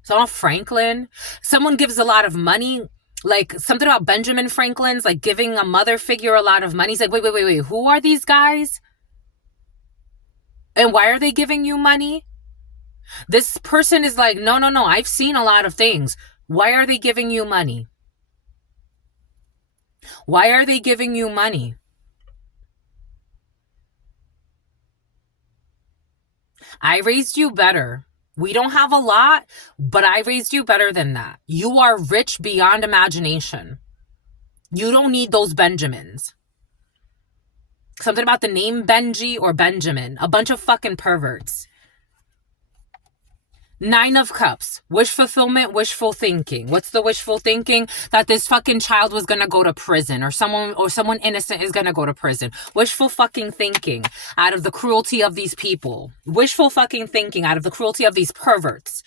Something about Franklin? Someone gives a lot of money. Like something about Benjamin Franklin's, like giving a mother figure a lot of money. He's like, wait. Who are these guys? And why are they giving you money? This person is like, no. I've seen a lot of things. Why are they giving you money? Why are they giving you money? I raised you better. We don't have a lot, but I raised you better than that. You are rich beyond imagination. You don't need those Benjamins. Something about the name Benji or Benjamin. A bunch of fucking perverts. 9 of Cups. Wish fulfillment, wishful thinking. What's the wishful thinking? That this fucking child was gonna go to prison, or someone innocent is gonna go to prison. Wishful fucking thinking out of the cruelty of these people. Wishful fucking thinking out of the cruelty of these perverts.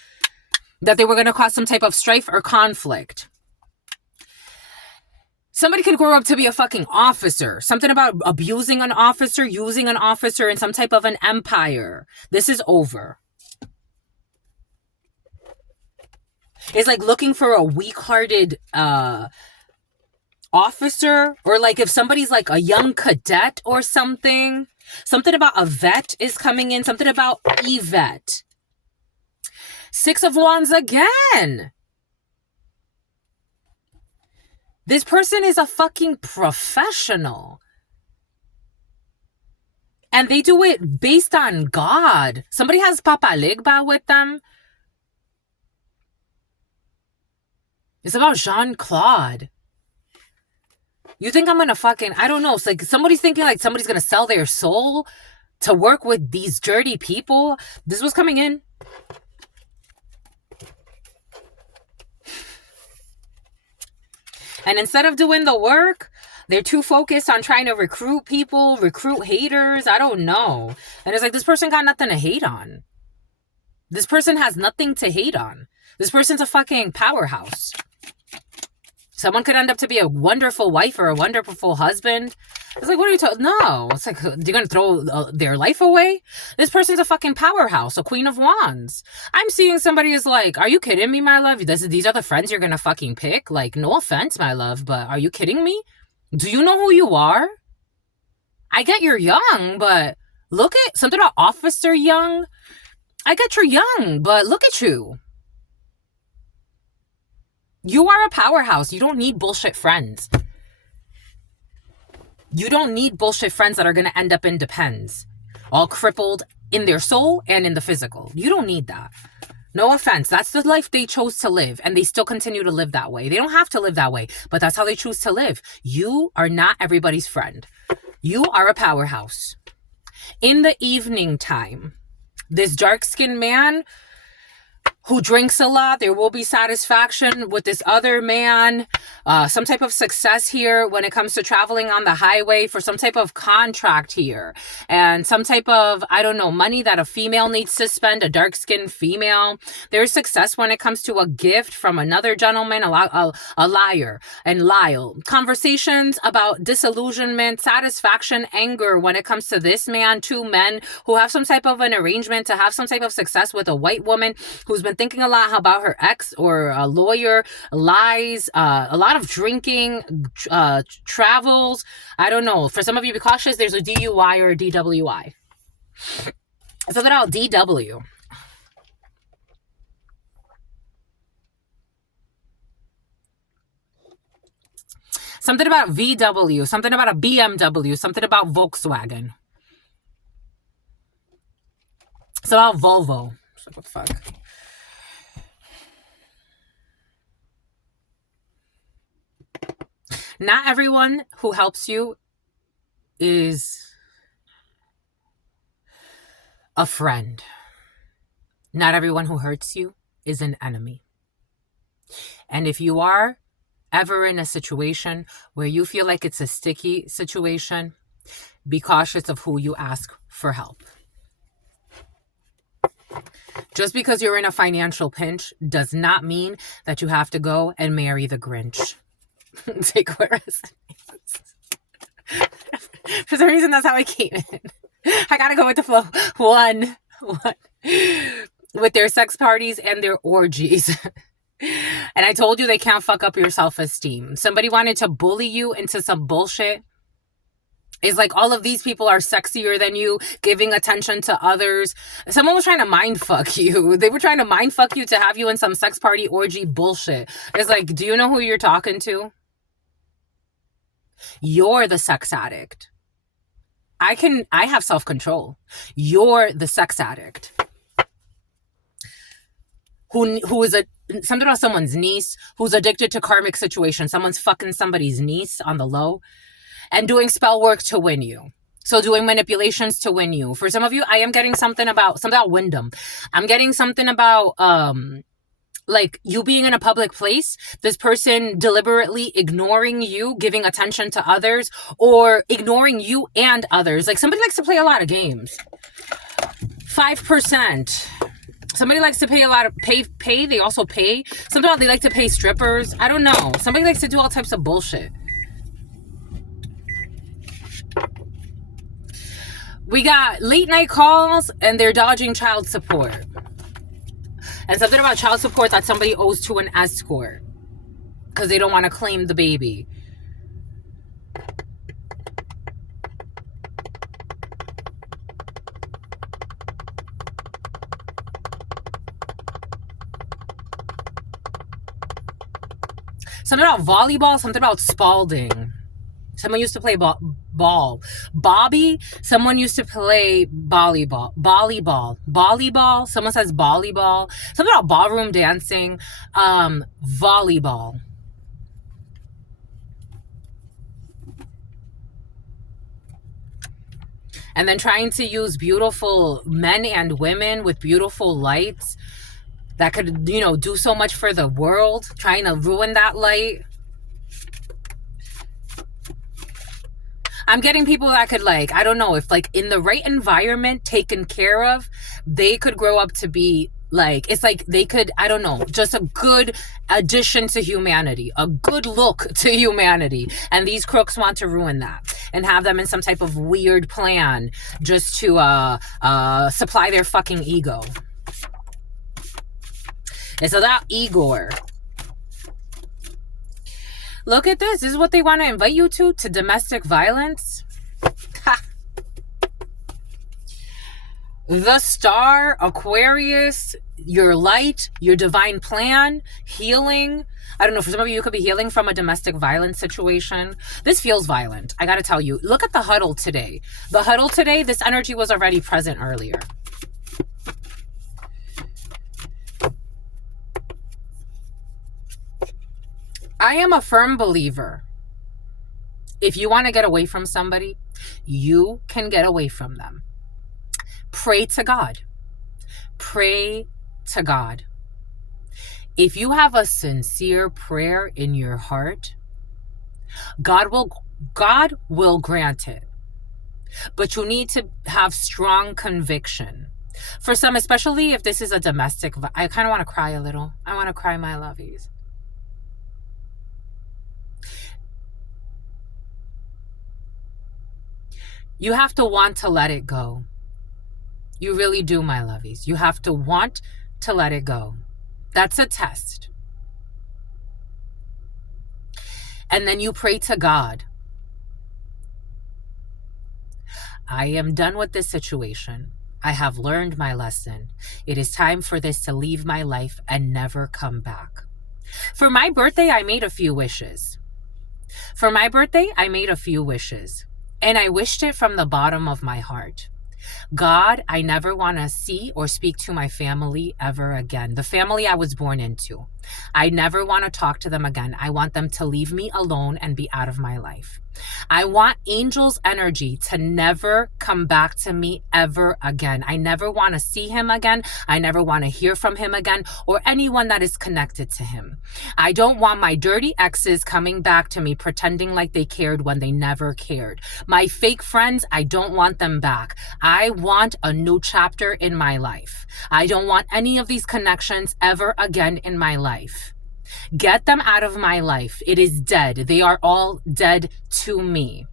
That they were gonna cause some type of strife or conflict. Somebody could grow up to be a fucking officer. Something about abusing an officer, using an officer in some type of an empire. This is over. It's like looking for a weak-hearted officer, or like if somebody's like a young cadet or something. Something about a vet is coming in. Something about Yvette. 6 of Wands again. This person is a fucking professional. And they do it based on God. Somebody has Papa Legba with them. It's about Jean-Claude. You think I'm gonna fucking, I don't know. It's like somebody's thinking like somebody's gonna sell their soul to work with these dirty people. This was coming in. And instead of doing the work, they're too focused on trying to recruit people, recruit haters. I don't know. And it's like, this person got nothing to hate on. This person has nothing to hate on. This person's a fucking powerhouse. Someone could end up to be a wonderful wife or a wonderful husband. It's like, what are you talking? No. It's like, you're going to throw their life away? This person's a fucking powerhouse, a Queen of Wands. I'm seeing somebody is like, are you kidding me, my love? These are the friends you're going to fucking pick? Like, no offense, my love, but are you kidding me? Do you know who you are? I get you're young, but look at something about Officer Young. I get you're young, but look at you. You are a powerhouse. You don't need bullshit friends. You don't need bullshit friends that are going to end up in depends. All crippled in their soul and in the physical. You don't need that. No offense. That's the life they chose to live. And they still continue to live that way. They don't have to live that way. But that's how they choose to live. You are not everybody's friend. You are a powerhouse. In the evening time, this dark-skinned man who drinks a lot, there will be satisfaction with this other man. Some type of success here when it comes to traveling on the highway, for some type of contract here. And some type of, I don't know, money that a female needs to spend, a dark-skinned female. There's success when it comes to a gift from another gentleman, a liar and Lyle. Conversations about disillusionment, satisfaction, anger when it comes to this man, 2 men who have some type of an arrangement to have some type of success with a white woman who's been thinking a lot about her ex or a lawyer, lies, a lot of drinking, travels. I don't know. For some of you, be cautious. There's a DUI or a DWI. Something about DW. Something about VW. Something about a BMW. Something about Volkswagen. It's about Volvo. What the fuck? Not everyone who helps you is a friend. Not everyone who hurts you is an enemy. And if you are ever in a situation where you feel like it's a sticky situation, be cautious of who you ask for help. Just because you're in a financial pinch does not mean that you have to go and marry the Grinch. Take what resonates. For some reason, that's how I came in. I gotta go with the flow. One. With their sex parties and their orgies. And I told you they can't fuck up your self-esteem. Somebody wanted to bully you into some bullshit. It's like all of these people are sexier than you, giving attention to others. Someone was trying to mind fuck you. They were trying to mind fuck you to have you in some sex party orgy bullshit. It's like, do you know who you're talking to? You're the sex addict. I have self-control. You're the sex addict. Who is something about someone's niece, who's addicted to karmic situations. Someone's fucking somebody's niece on the low and doing spell work to win you. So doing manipulations to win you. For some of you, I am getting something about Wyndham. I'm getting something about like you being in a public place, this person deliberately ignoring you, giving attention to others, or ignoring you and others. Like somebody likes to play a lot of games. 5%. Somebody likes to pay a lot of pay. They also pay. Sometimes they like to pay strippers. I don't know. Somebody likes to do all types of bullshit. We got late night calls and they're dodging child support. And something about child support that somebody owes to an escort because they don't want to claim the baby. Something about volleyball, something about Spalding. Someone used to play ball. Bobby, someone used to play volleyball. Someone says volleyball. Something about ballroom dancing. Volleyball. And then trying to use beautiful men and women with beautiful lights that could, do so much for the world. Trying to ruin that light. I'm getting people that could I don't know, if in the right environment taken care of, they could grow up to be it's like they could, I don't know, just a good addition to humanity, a good look to humanity. And these crooks want to ruin that and have them in some type of weird plan just to supply their fucking ego. It's about Igor. Look at this. This is what they want to invite you to domestic violence. Ha. The Star, Aquarius, your light, your divine plan, healing. I don't know, for some of you could be healing from a domestic violence situation. This feels violent. I got to tell you, look at the huddle today. The huddle today, this energy was already present earlier. I am a firm believer. If you want to get away from somebody, you can get away from them. Pray to God. Pray to God. If you have a sincere prayer in your heart, God will grant it. But you need to have strong conviction. For some, especially if this is a domestic, I kind of want to cry a little. I want to cry, my lovies. You have to want to let it go. You really do, my lovies. You have to want to let it go. That's a test. And then you pray to God. I am done with this situation. I have learned my lesson. It is time for this to leave my life and never come back. For my birthday, I made a few wishes. And I wished it from the bottom of my heart. God, I never want to see or speak to my family ever again. The family I was born into. I never want to talk to them again. I want them to leave me alone and be out of my life. I want Angel's energy to never come back to me ever again. I never want to see him again. I never want to hear from him again, or anyone that is connected to him. I don't want my dirty exes coming back to me pretending like they cared when they never cared. My fake friends, I don't want them back. I want a new chapter in my life. I don't want any of these connections ever again in my life. Get them out of my life. It is dead. They are all dead to me.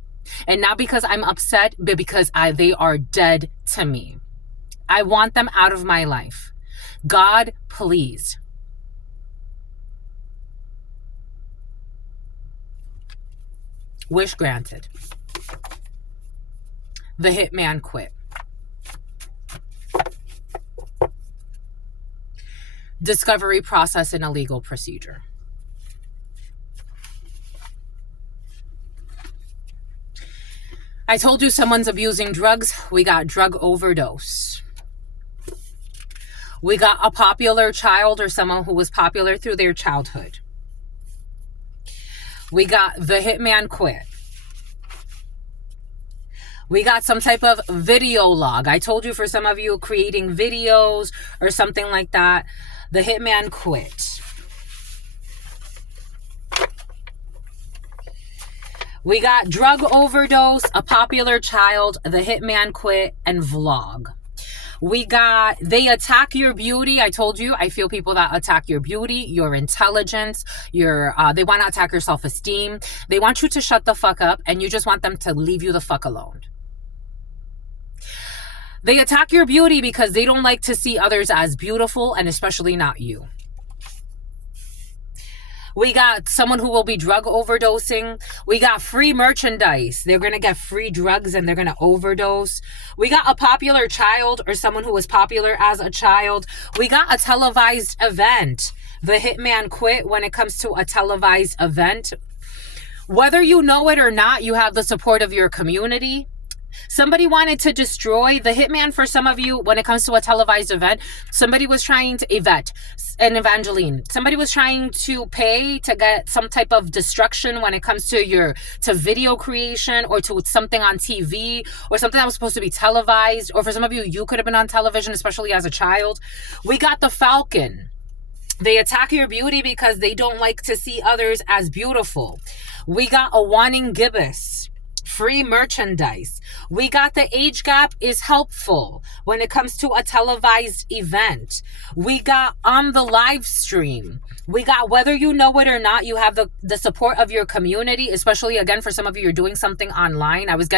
And not because I'm upset, but because they are dead to me. I want them out of my life. God, please. Wish granted. The hitman quit. Discovery process in a legal procedure. I told you someone's abusing drugs. We got drug overdose. We got a popular child or someone who was popular through their childhood. We got the hitman quit. We got some type of video log. I told you for some of you creating videos or something like that. The hitman quit. We got drug overdose, a popular child, the hitman quit, and vlog. We got they attack your beauty. I told you, I feel people that attack your beauty, your intelligence, they want to attack your self-esteem. They want you to shut the fuck up, and you just want them to leave you the fuck alone. They attack your beauty because they don't like to see others as beautiful, and especially not you. We got someone who will be drug overdosing. We got free merchandise. They're going to get free drugs and they're going to overdose. We got a popular child or someone who was popular as a child. We got a televised event. The hitman quit when it comes to a televised event. Whether you know it or not, you have the support of your community. Somebody wanted to destroy the hitman for some of you when it comes to a televised event. Somebody was trying to Evangeline. Somebody was trying to pay to get some type of destruction when it comes to video creation or to something on TV or something that was supposed to be televised. Or for some of you, you could have been on television, especially as a child. We got the Falcon. They attack your beauty because they don't like to see others as beautiful. We got a wanting gibbous. Free merchandise. We got the age gap is helpful when it comes to a televised event. We got on the live stream. We got whether you know it or not, you have the support of your community, especially again for some of you, you're doing something online. I was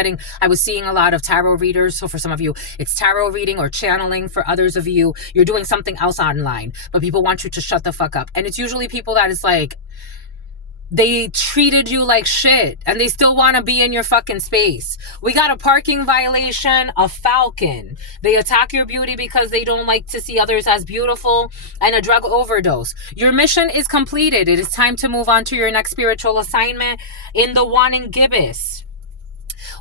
seeing a lot of tarot readers. So for some of you, it's tarot reading or channeling. For others of you, you're doing something else online, but people want you to shut the fuck up. And it's usually people that is like, they treated you like shit and they still want to be in your fucking space. We got a parking violation, a Falcon. They attack your beauty because they don't like to see others as beautiful, and a drug overdose. Your mission is completed. It is time to move on to your next spiritual assignment in the wanting gibbous.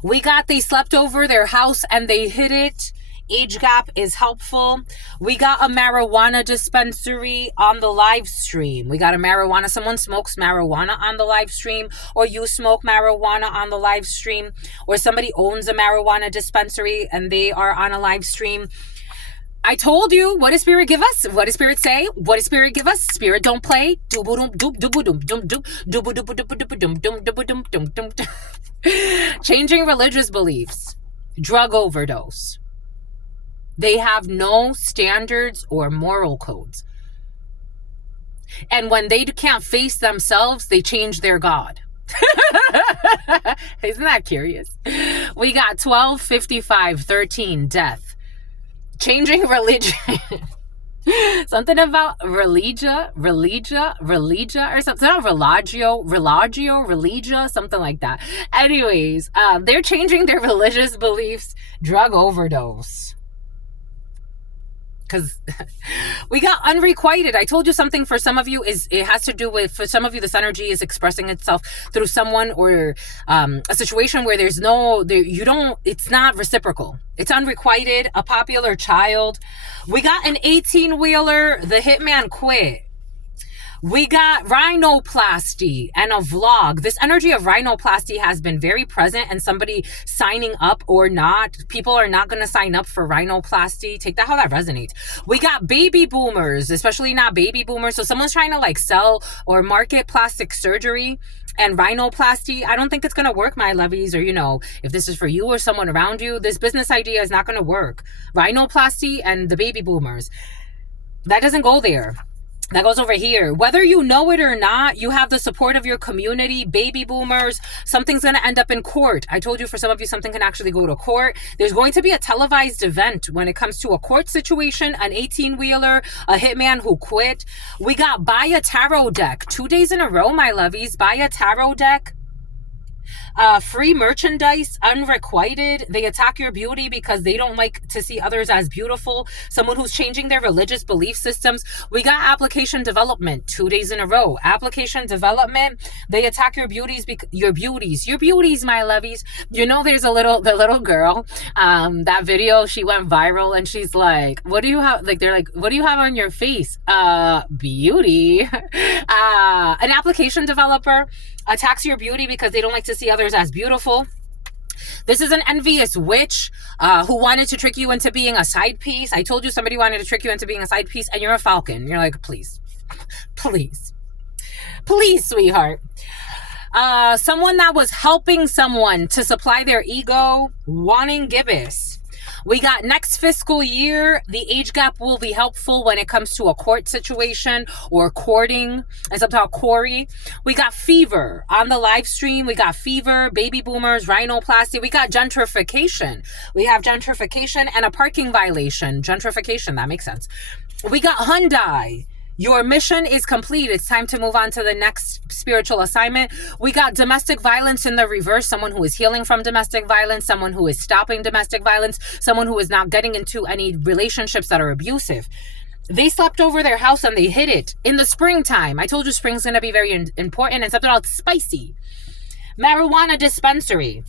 We got they slept over their house and they hid it. Age gap is helpful. We got a marijuana dispensary on the live stream. We got a marijuana. Someone smokes marijuana on the live stream, or you smoke marijuana on the live stream, or somebody owns a marijuana dispensary and they are on a live stream. I told you, what does Spirit give us? What does Spirit say? What does Spirit give us? Spirit don't play. Changing religious beliefs. Drug overdose. They have no standards or moral codes. And when they can't face themselves, they change their God. Isn't that curious? We got 12, 55, 13, death. Changing religion. Something about religia, or something. Religia, something like that. Anyways, they're changing their religious beliefs. Drug overdose. Because we got unrequited. I told you something for some of you it has to do with, for some of you, this energy is expressing itself through someone or a situation where it's not reciprocal. It's unrequited, a popular child. We got an 18-wheeler, the hitman quit. We got rhinoplasty and a vlog. This energy of rhinoplasty has been very present, and somebody signing up or not. People are not going to sign up for rhinoplasty. Take that how that resonates. We got baby boomers, especially not baby boomers. So someone's trying to like sell or market plastic surgery and rhinoplasty. I don't think it's going to work, my lovies, or, you know, if this is for you or someone around you, this business idea is not going to work. Rhinoplasty and the baby boomers, that doesn't go there. That goes over here. Whether you know it or not, you have the support of your community, baby boomers. Something's going to end up in court. I told you, for some of you, something can actually go to court. There's going to be a televised event when it comes to a court situation, an 18-wheeler, a hitman who quit. We got buy a tarot deck. 2 days in a row, my lovies. Buy a tarot deck. Free merchandise, unrequited. They attack your beauty because they don't like to see others as beautiful. Someone who's changing their religious belief systems. We got application development 2 days in a row. Application development. They attack your beauties, your beauties, my lovies. You know, there's the little girl, that video, she went viral and she's like, what do you have? Like, they're like, what do you have on your face? Beauty. An application developer attacks your beauty because they don't like to see others as beautiful. This is an envious witch who wanted to trick you into being a side piece. I told you somebody wanted to trick you into being a side piece, and you're a falcon. You're like, please, sweetheart. Someone that was helping someone to supply their ego, wanting gibbous. We got next fiscal year, the age gap will be helpful when it comes to a court situation or courting, as I'm talking quarry. We got fever on the live stream. We got fever, baby boomers, rhinoplasty. We got gentrification. We have gentrification and a parking violation. Gentrification, that makes sense. We got Hyundai. Your mission is complete. It's time to move on to the next spiritual assignment. We got domestic violence in the reverse. Someone who is healing from domestic violence, someone who is stopping domestic violence, someone who is not getting into any relationships that are abusive. They slept over their house and they hid it in the springtime. I told you spring's going to be very important, and something else spicy. Marijuana dispensary.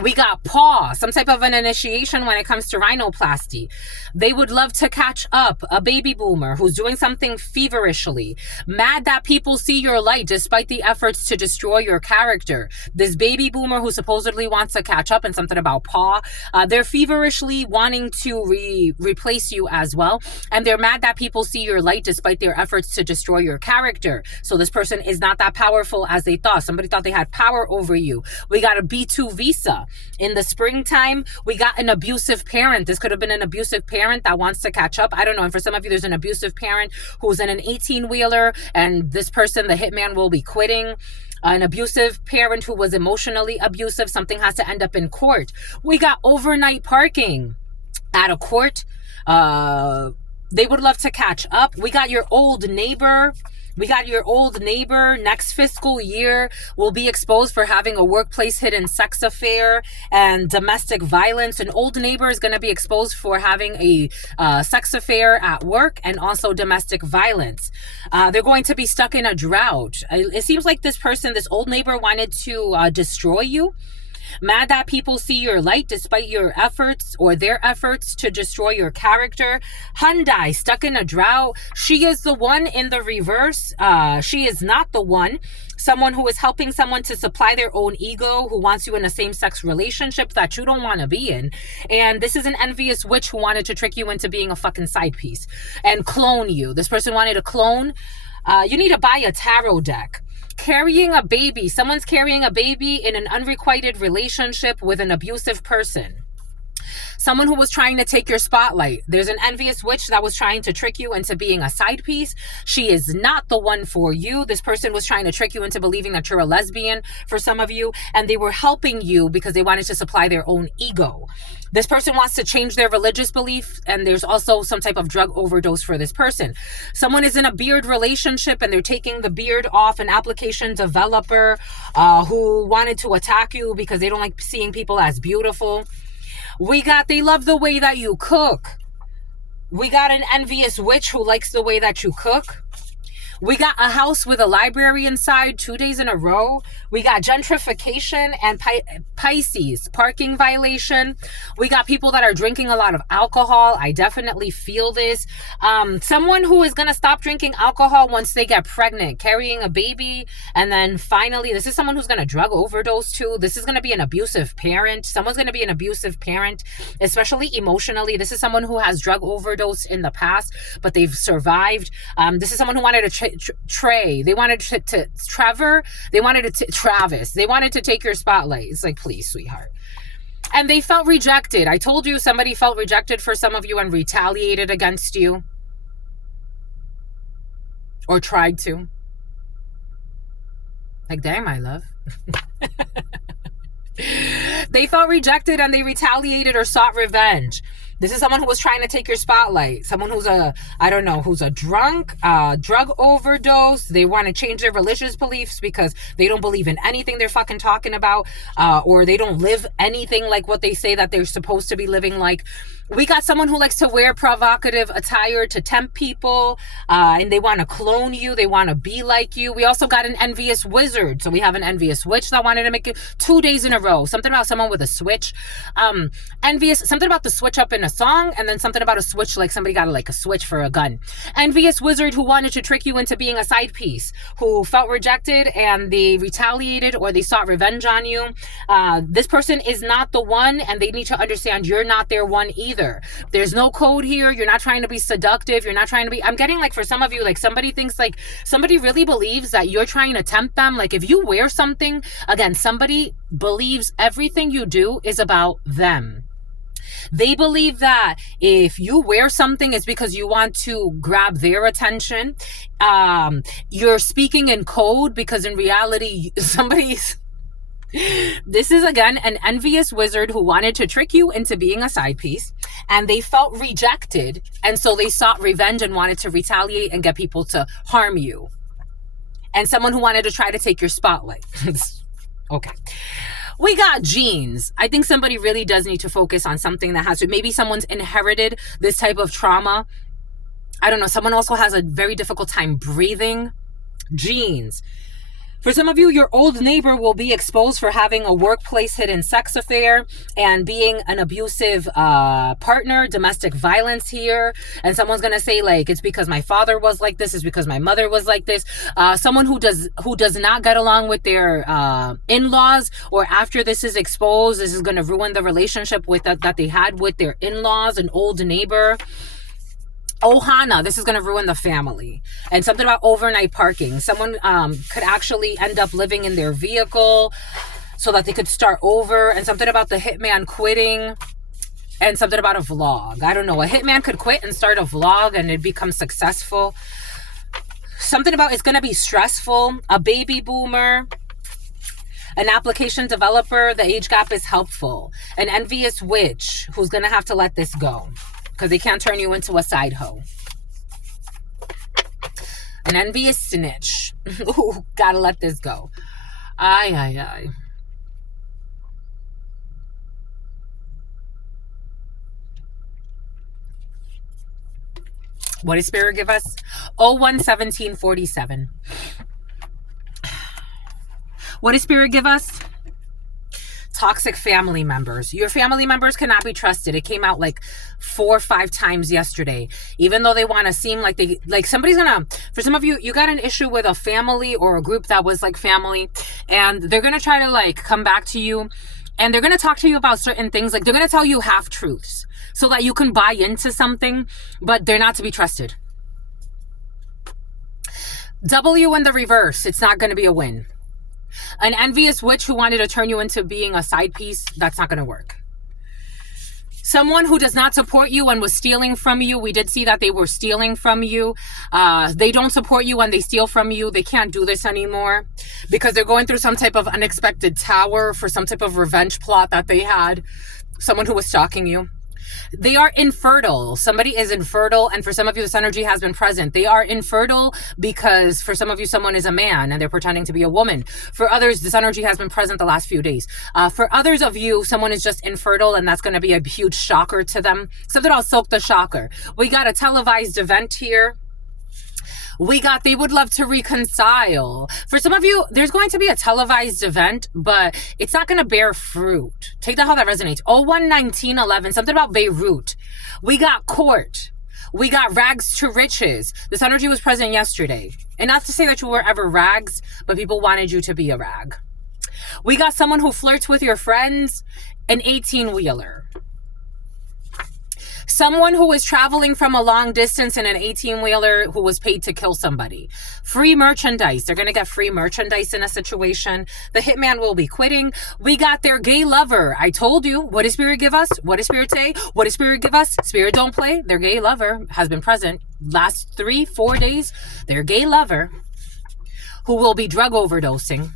We got paw, some type of an initiation when it comes to rhinoplasty. They would love to catch up. A baby boomer who's doing something feverishly. Mad that people see your light despite the efforts to destroy your character. This baby boomer who supposedly wants to catch up, and something about paw. They're feverishly wanting to replace you as well. And they're mad that people see your light despite their efforts to destroy your character. So this person is not that powerful as they thought. Somebody thought they had power over you. We got a B2 visa. In the springtime, we got an abusive parent. This could have been an abusive parent that wants to catch up. I don't know. And for some of you, there's an abusive parent who's in an 18-wheeler, and this person, the hitman, will be quitting. An abusive parent who was emotionally abusive. Something has to end up in court. We got overnight parking at a court. They would love to catch up. We got your old neighbor. Next fiscal year will be exposed for having a workplace hidden sex affair and domestic violence. An old neighbor is going to be exposed for having a sex affair at work and also domestic violence. They're going to be stuck in a drought. It seems like this old neighbor wanted to destroy you. Mad that people see your light despite your efforts or their efforts to destroy your character. Hyundai, stuck in a drought. She is the one in the reverse. She is not the one. Someone who is helping someone to supply their own ego, who wants you in a same-sex relationship that you don't want to be in. And this is an envious witch who wanted to trick you into being a fucking side piece and clone you. This person wanted to clone. You need to buy a tarot deck. Carrying a baby. Someone's carrying a baby in an unrequited relationship with an abusive person. Someone who was trying to take your spotlight. There's an envious witch that was trying to trick you into being a side piece. She is not the one for you. This person was trying to trick you into believing that you're a lesbian for some of you, and they were helping you because they wanted to supply their own ego. This person wants to change their religious belief, and there's also some type of drug overdose for this person. Someone is in a beard relationship and they're taking the beard off. An application developer who wanted to attack you because they don't like seeing people as beautiful. They love the way that you cook. We got an envious witch who likes the way that you cook. We got a house with a library inside 2 days in a row. We got gentrification and Pisces, parking violation. We got people that are drinking a lot of alcohol. I definitely feel this. Someone who is going to stop drinking alcohol once they get pregnant, carrying a baby. And then finally, this is someone who's going to drug overdose too. This is going to be an abusive parent. Someone's going to be an abusive parent, especially emotionally. This is someone who has drug overdose in the past, but they've survived. This is someone who wanted to Trey. They wanted to Trevor. They wanted to Travis. They wanted to take your spotlight. It's like, please, sweetheart. And they felt rejected. I told you somebody felt rejected for some of you and retaliated against you. Or tried to. Like, dang, my love. They felt rejected and they retaliated or sought revenge. This is someone who was trying to take your spotlight. Someone who's who's a drunk, drug overdose. They want to change their religious beliefs because they don't believe in anything they're fucking talking about, or they don't live anything like what they say that they're supposed to be living like. We got someone who likes to wear provocative attire to tempt people, and they want to clone you. They want to be like you. We also got an envious wizard. So we have an envious witch that wanted to make it 2 days in a row. Something about someone with a switch. Envious, something about the switch up in a song, and then something about a switch, like somebody got like a switch for a gun. Envious wizard who wanted to trick you into being a side piece, who felt rejected and they retaliated or they sought revenge on you. This person is not the one, and they need to understand you're not their one either. There's no code here. You're not trying to be seductive. You're not trying to be, I'm getting like for some of you, like somebody thinks like somebody really believes that you're trying to tempt them. Like if you wear something, again, somebody believes everything you do is about them. They believe that if you wear something, it's because you want to grab their attention. You're speaking in code because in reality, this is again an envious wizard who wanted to trick you into being a side piece, and they felt rejected, and so they sought revenge and wanted to retaliate and get people to harm you. And someone who wanted to try to take your spotlight. Okay. We got genes. I think somebody really does need to focus on something that has to, maybe someone's inherited this type of trauma. I don't know. Someone also has a very difficult time breathing. Genes. For some of you, your old neighbor will be exposed for having a workplace hidden sex affair and being an abusive partner, domestic violence here. And someone's going to say like, it's because my father was like this, it's because my mother was like this. Someone who does not get along with their in-laws, or after this is exposed, this is going to ruin the relationship with that they had with their in-laws, an old neighbor. Ohana, this is going to ruin the family. And something about overnight parking. Someone could actually end up living in their vehicle so that they could start over. And something about the hitman quitting. And something about a vlog. I don't know. A hitman could quit and start a vlog and it becomes successful. Something about it's going to be stressful. A baby boomer. An application developer, the age gap is helpful. An envious witch who's going to have to let this go, because they can't turn you into a side hoe. An envious snitch. Ooh, gotta let this go. Ay. What does Spirit give us? 011747. What does Spirit give us? Toxic family members. Your family members cannot be trusted. It came out like 4 or 5 times yesterday. Even though they want to seem like they, like somebody's gonna, for some of you, you got an issue with a family or a group that was like family, and they're gonna try to like come back to you, and they're gonna talk to you about certain things. Like they're gonna tell you half truths so that you can buy into something, but they're not to be trusted. W in the reverse. It's not gonna be a win. An envious witch who wanted to turn you into being a side piece, that's not going to work. Someone who does not support you and was stealing from you. We did see that they were stealing from you. They don't support you and they steal from you. They can't do this anymore because they're going through some type of unexpected tower for some type of revenge plot that they had. Someone who was stalking you. They are infertile. Somebody is infertile, and for some of you, this energy has been present. They are infertile because for some of you, someone is a man and they're pretending to be a woman. For others, this energy has been present the last few days. For others of you, someone is just infertile, and that's going to be a huge shocker to them. Something I'll soak the shocker. We got a televised event here. We got they would love to reconcile. For some of you, there's going to be a televised event, but it's not going to bear fruit. Take that how that resonates. 01-19-11, something about Beirut. We got court. We got rags to riches. This energy was present yesterday. And not to say that you were ever rags, but people wanted you to be a rag. We got someone who flirts with your friends, an 18-wheeler. Someone who is traveling from a long distance in an 18-wheeler who was paid to kill somebody. Free merchandise. They're going to get free merchandise in a situation. The hitman will be quitting. We got their gay lover. I told you. What does Spirit give us? What does Spirit say? What does Spirit give us? Spirit don't play. Their gay lover has been present last 3-4 days. Their gay lover who will be drug overdosing.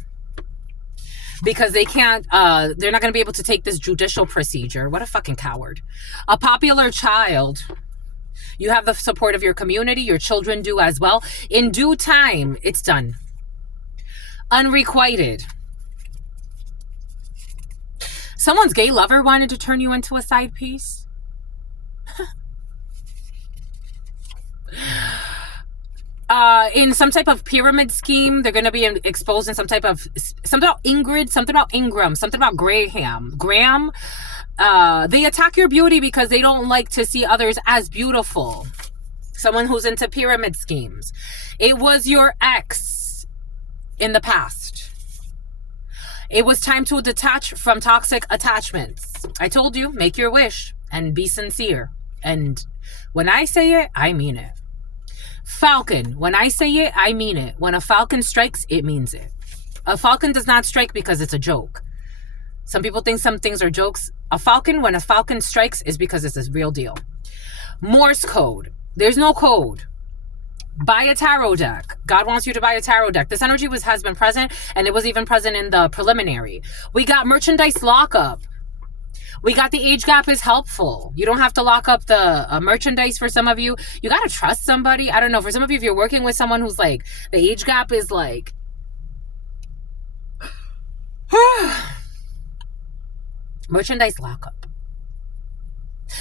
Because they can't, they're not going to be able to take this judicial procedure. What a fucking coward. A popular child. You have the support of your community. Your children do as well. In due time, it's done. Unrequited. Someone's gay lover wanted to turn you into a side piece. In some type of pyramid scheme, they're going to be exposed in some type of, something about Ingrid, something about Ingram, something about Graham. They attack your beauty because they don't like to see others as beautiful. Someone who's into pyramid schemes. It was your ex in the past. It was time to detach from toxic attachments. I told you, make your wish and be sincere. And when I say it, I mean it. Falcon. When I say it, I mean it. When a falcon strikes, it means it. A falcon does not strike because it's a joke. Some people think some things are jokes. A falcon, when a falcon strikes, is because it's a real deal. Morse code. There's no code. Buy a tarot deck. God wants you to buy a tarot deck. This energy has been present, and it was even present in the preliminary. We got merchandise lockup. We got the age gap is helpful. You don't have to lock up the merchandise for some of you. You got to trust somebody. I don't know. For some of you, if you're working with someone who's like, the age gap is like, merchandise lockup.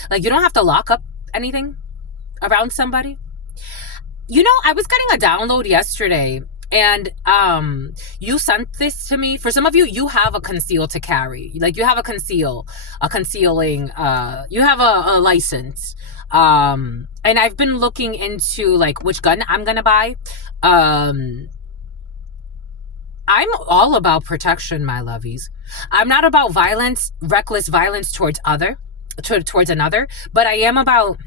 Like, you don't have to lock up anything around somebody. You know, I was getting a download yesterday. And you sent this to me. For some of you, you have a conceal to carry. Like, you have a concealing, you have a license. And I've been looking into, like, which gun I'm going to buy. I'm all about protection, my lovies. I'm not about violence, reckless violence towards another. But I am about,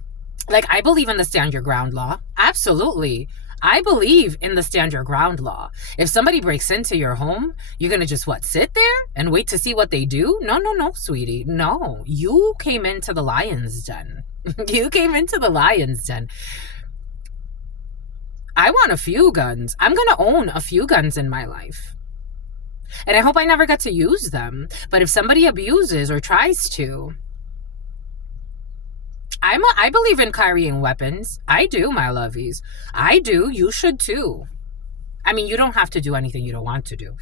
like, I believe in the stand your ground law. Absolutely. I believe in the stand your ground law. If somebody breaks into your home, you're going to just, sit there and wait to see what they do? No, sweetie. No, you came into the lion's den. You came into the lion's den. I want a few guns. I'm going to own a few guns in my life. And I hope I never get to use them. But if somebody abuses or tries to, I believe in carrying weapons. I do, my lovies. I do. You should too. I mean, you don't have to do anything you don't want to do.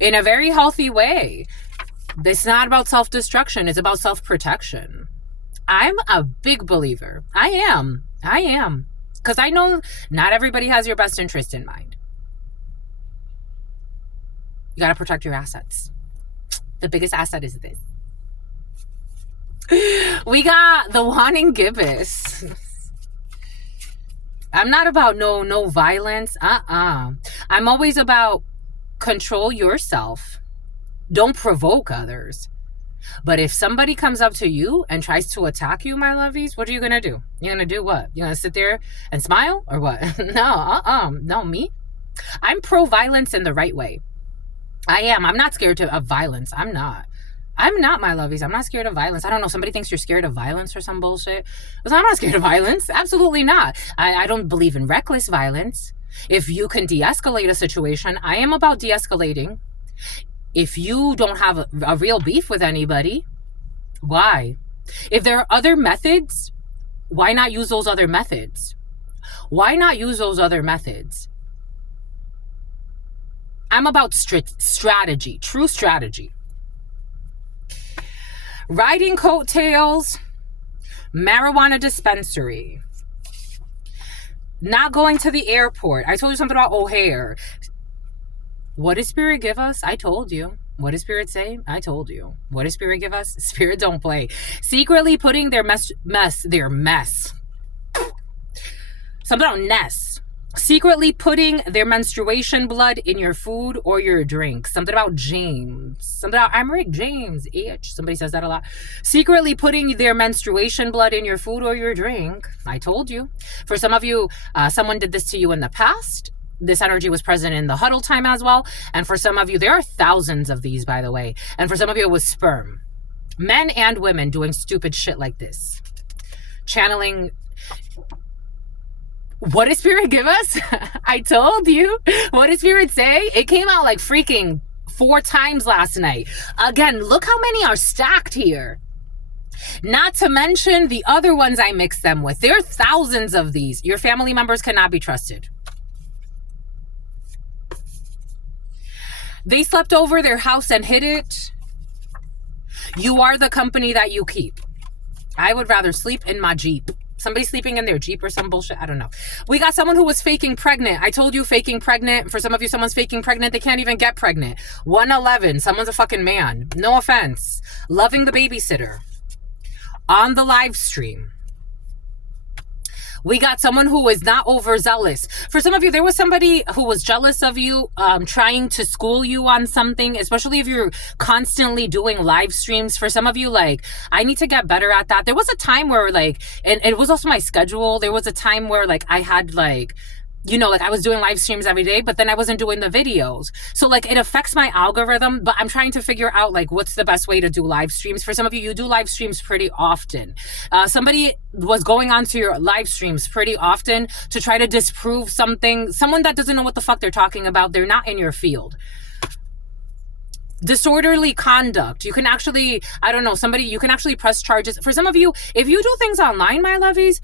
In a very healthy way. It's not about self-destruction. It's about self-protection. I'm a big believer. I am. Because I know not everybody has your best interest in mind. You got to protect your assets. The biggest asset is this. We got the wanting gibbous. I'm not about no violence. I'm always about control yourself. Don't provoke others. But if somebody comes up to you and tries to attack you, my lovies, what are you going to do? You're going to do what? You're going to sit there and smile or what? No, me? I'm pro-violence in the right way. I am. I'm not scared of violence. I'm not, my lovies. I'm not scared of violence. I don't know. Somebody thinks you're scared of violence or some bullshit. But I'm not scared of violence. Absolutely not. I don't believe in reckless violence. If you can de-escalate a situation, I am about de-escalating. If you don't have a real beef with anybody, why? If there are other methods, why not use those other methods? Why not use those other methods? I'm about strategy, true strategy. Riding coattails, marijuana dispensary. Not going to the airport. I told you something about O'Hare. What does Spirit give us? I told you. What does Spirit say? I told you. What does Spirit give us? Spirit don't play. Secretly putting their mess. Something about Ness. Secretly putting their menstruation blood in your food or your drink. Something about James. Something about, I'm Rick James. Somebody says that a lot. Secretly putting their menstruation blood in your food or your drink. I told you. For some of you, someone did this to you in the past. This energy was present in the huddle time as well. And for some of you, there are thousands of these, by the way. And for some of you, it was sperm. Men and women doing stupid shit like this. Channeling. What did Spirit give us? I told you. What did Spirit say? It came out like freaking 4 times last night. Again, look how many are stacked here. Not to mention the other ones I mixed them with. There are thousands of these. Your family members cannot be trusted. They slept over their house and hid it. You are the company that you keep. I would rather sleep in my Jeep. Somebody sleeping in their Jeep or some bullshit. I don't know. We got someone who was faking pregnant. I told you faking pregnant. For some of you, someone's faking pregnant. They can't even get pregnant. 111. Someone's a fucking man. No offense. Loving the babysitter. On the live stream. We got someone who is not overzealous. For some of you, there was somebody who was jealous of you, trying to school you on something, especially if you're constantly doing live streams. For some of you, like, I need to get better at that. There was a time where, like, and it was also my schedule. There was a time where, like, I had, like, you know, like I was doing live streams every day, but then I wasn't doing the videos. So like it affects my algorithm, but I'm trying to figure out like what's the best way to do live streams. For some of you, you do live streams pretty often. Somebody was going onto your live streams pretty often to try to disprove something. Someone that doesn't know what the fuck they're talking about. They're not in your field. Disorderly conduct. You can actually, I don't know, you can actually press charges. For some of you, if you do things online, my lovies,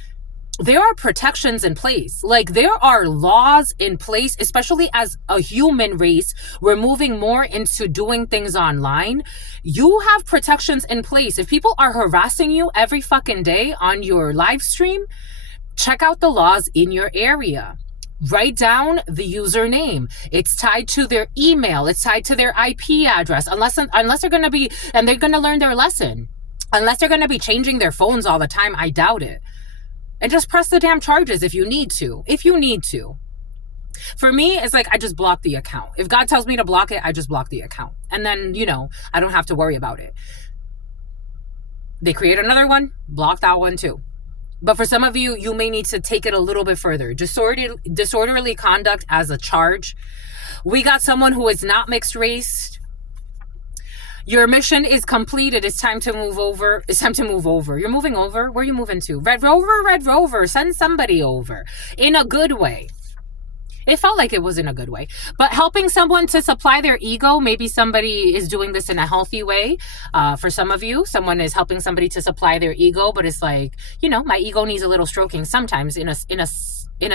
there are protections in place. Like there are laws in place, especially as a human race. We're moving more into doing things online. You have protections in place. If people are harassing you every fucking day on your live stream, check out the laws in your area. Write down the username. It's tied to their email. It's tied to their IP address. Unless they're going to be, and they're going to learn their lesson. Unless they're going to be changing their phones all the time, I doubt it. And just press the damn charges if you need to. If you need to. For me, it's like I just block the account. If God tells me to block it, I just block the account. And then, you know, I don't have to worry about it. They create another one, block that one too. But for some of you, you may need to take it a little bit further. Disorderly conduct as a charge. We got someone who is not mixed race. Your mission is completed. It's time to move over. It's time to move over. You're moving over? Where are you moving to? Red Rover. Send somebody over. In a good way. It felt like it was in a good way. But helping someone to supply their ego, maybe somebody is doing this in a healthy way. For some of you, someone is helping somebody to supply their ego, but it's like, you know, my ego needs a little stroking sometimes in a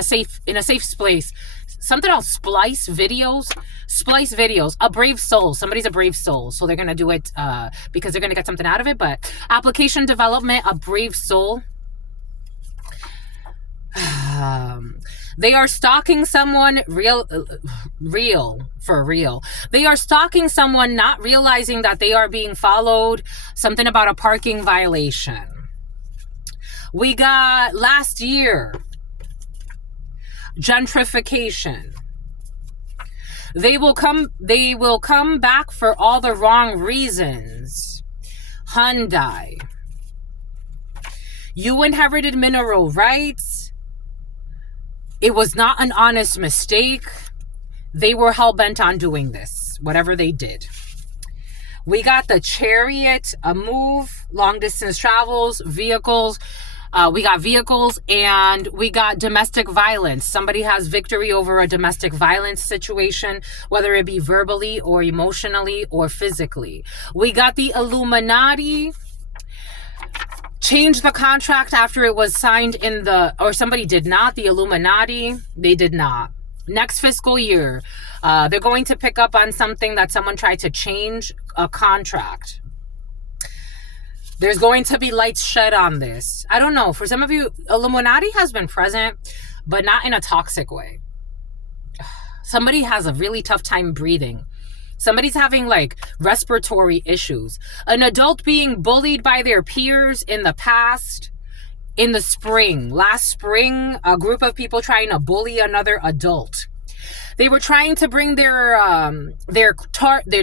safe place. Something else, splice videos, a brave soul. Somebody's a brave soul. So they're going to do it because they're going to get something out of it. But application development, a brave soul. They are stalking someone real for real. They are stalking someone not realizing that they are being followed. Something about a parking violation. We got last year. Gentrification. They will come back for all the wrong reasons. Hyundai. You inherited mineral rights. It was not an honest mistake. They were hell-bent on doing this, whatever they did. We got the Chariot, a move, long distance travels, vehicles. We got vehicles, and we got domestic violence. Somebody has victory over a domestic violence situation, whether it be verbally or emotionally or physically. We got the Illuminati. Change the contract after it was signed or somebody did not. The Illuminati, they did not. Next fiscal year, they're going to pick up on something that someone tried to change a contract. There's going to be lights shed on this. I don't know. For some of you, Illuminati has been present, but not in a toxic way. Somebody has a really tough time breathing. Somebody's having like respiratory issues. An adult being bullied by their peers in the past. In the spring, last spring, a group of people trying to bully another adult. They were trying to bring their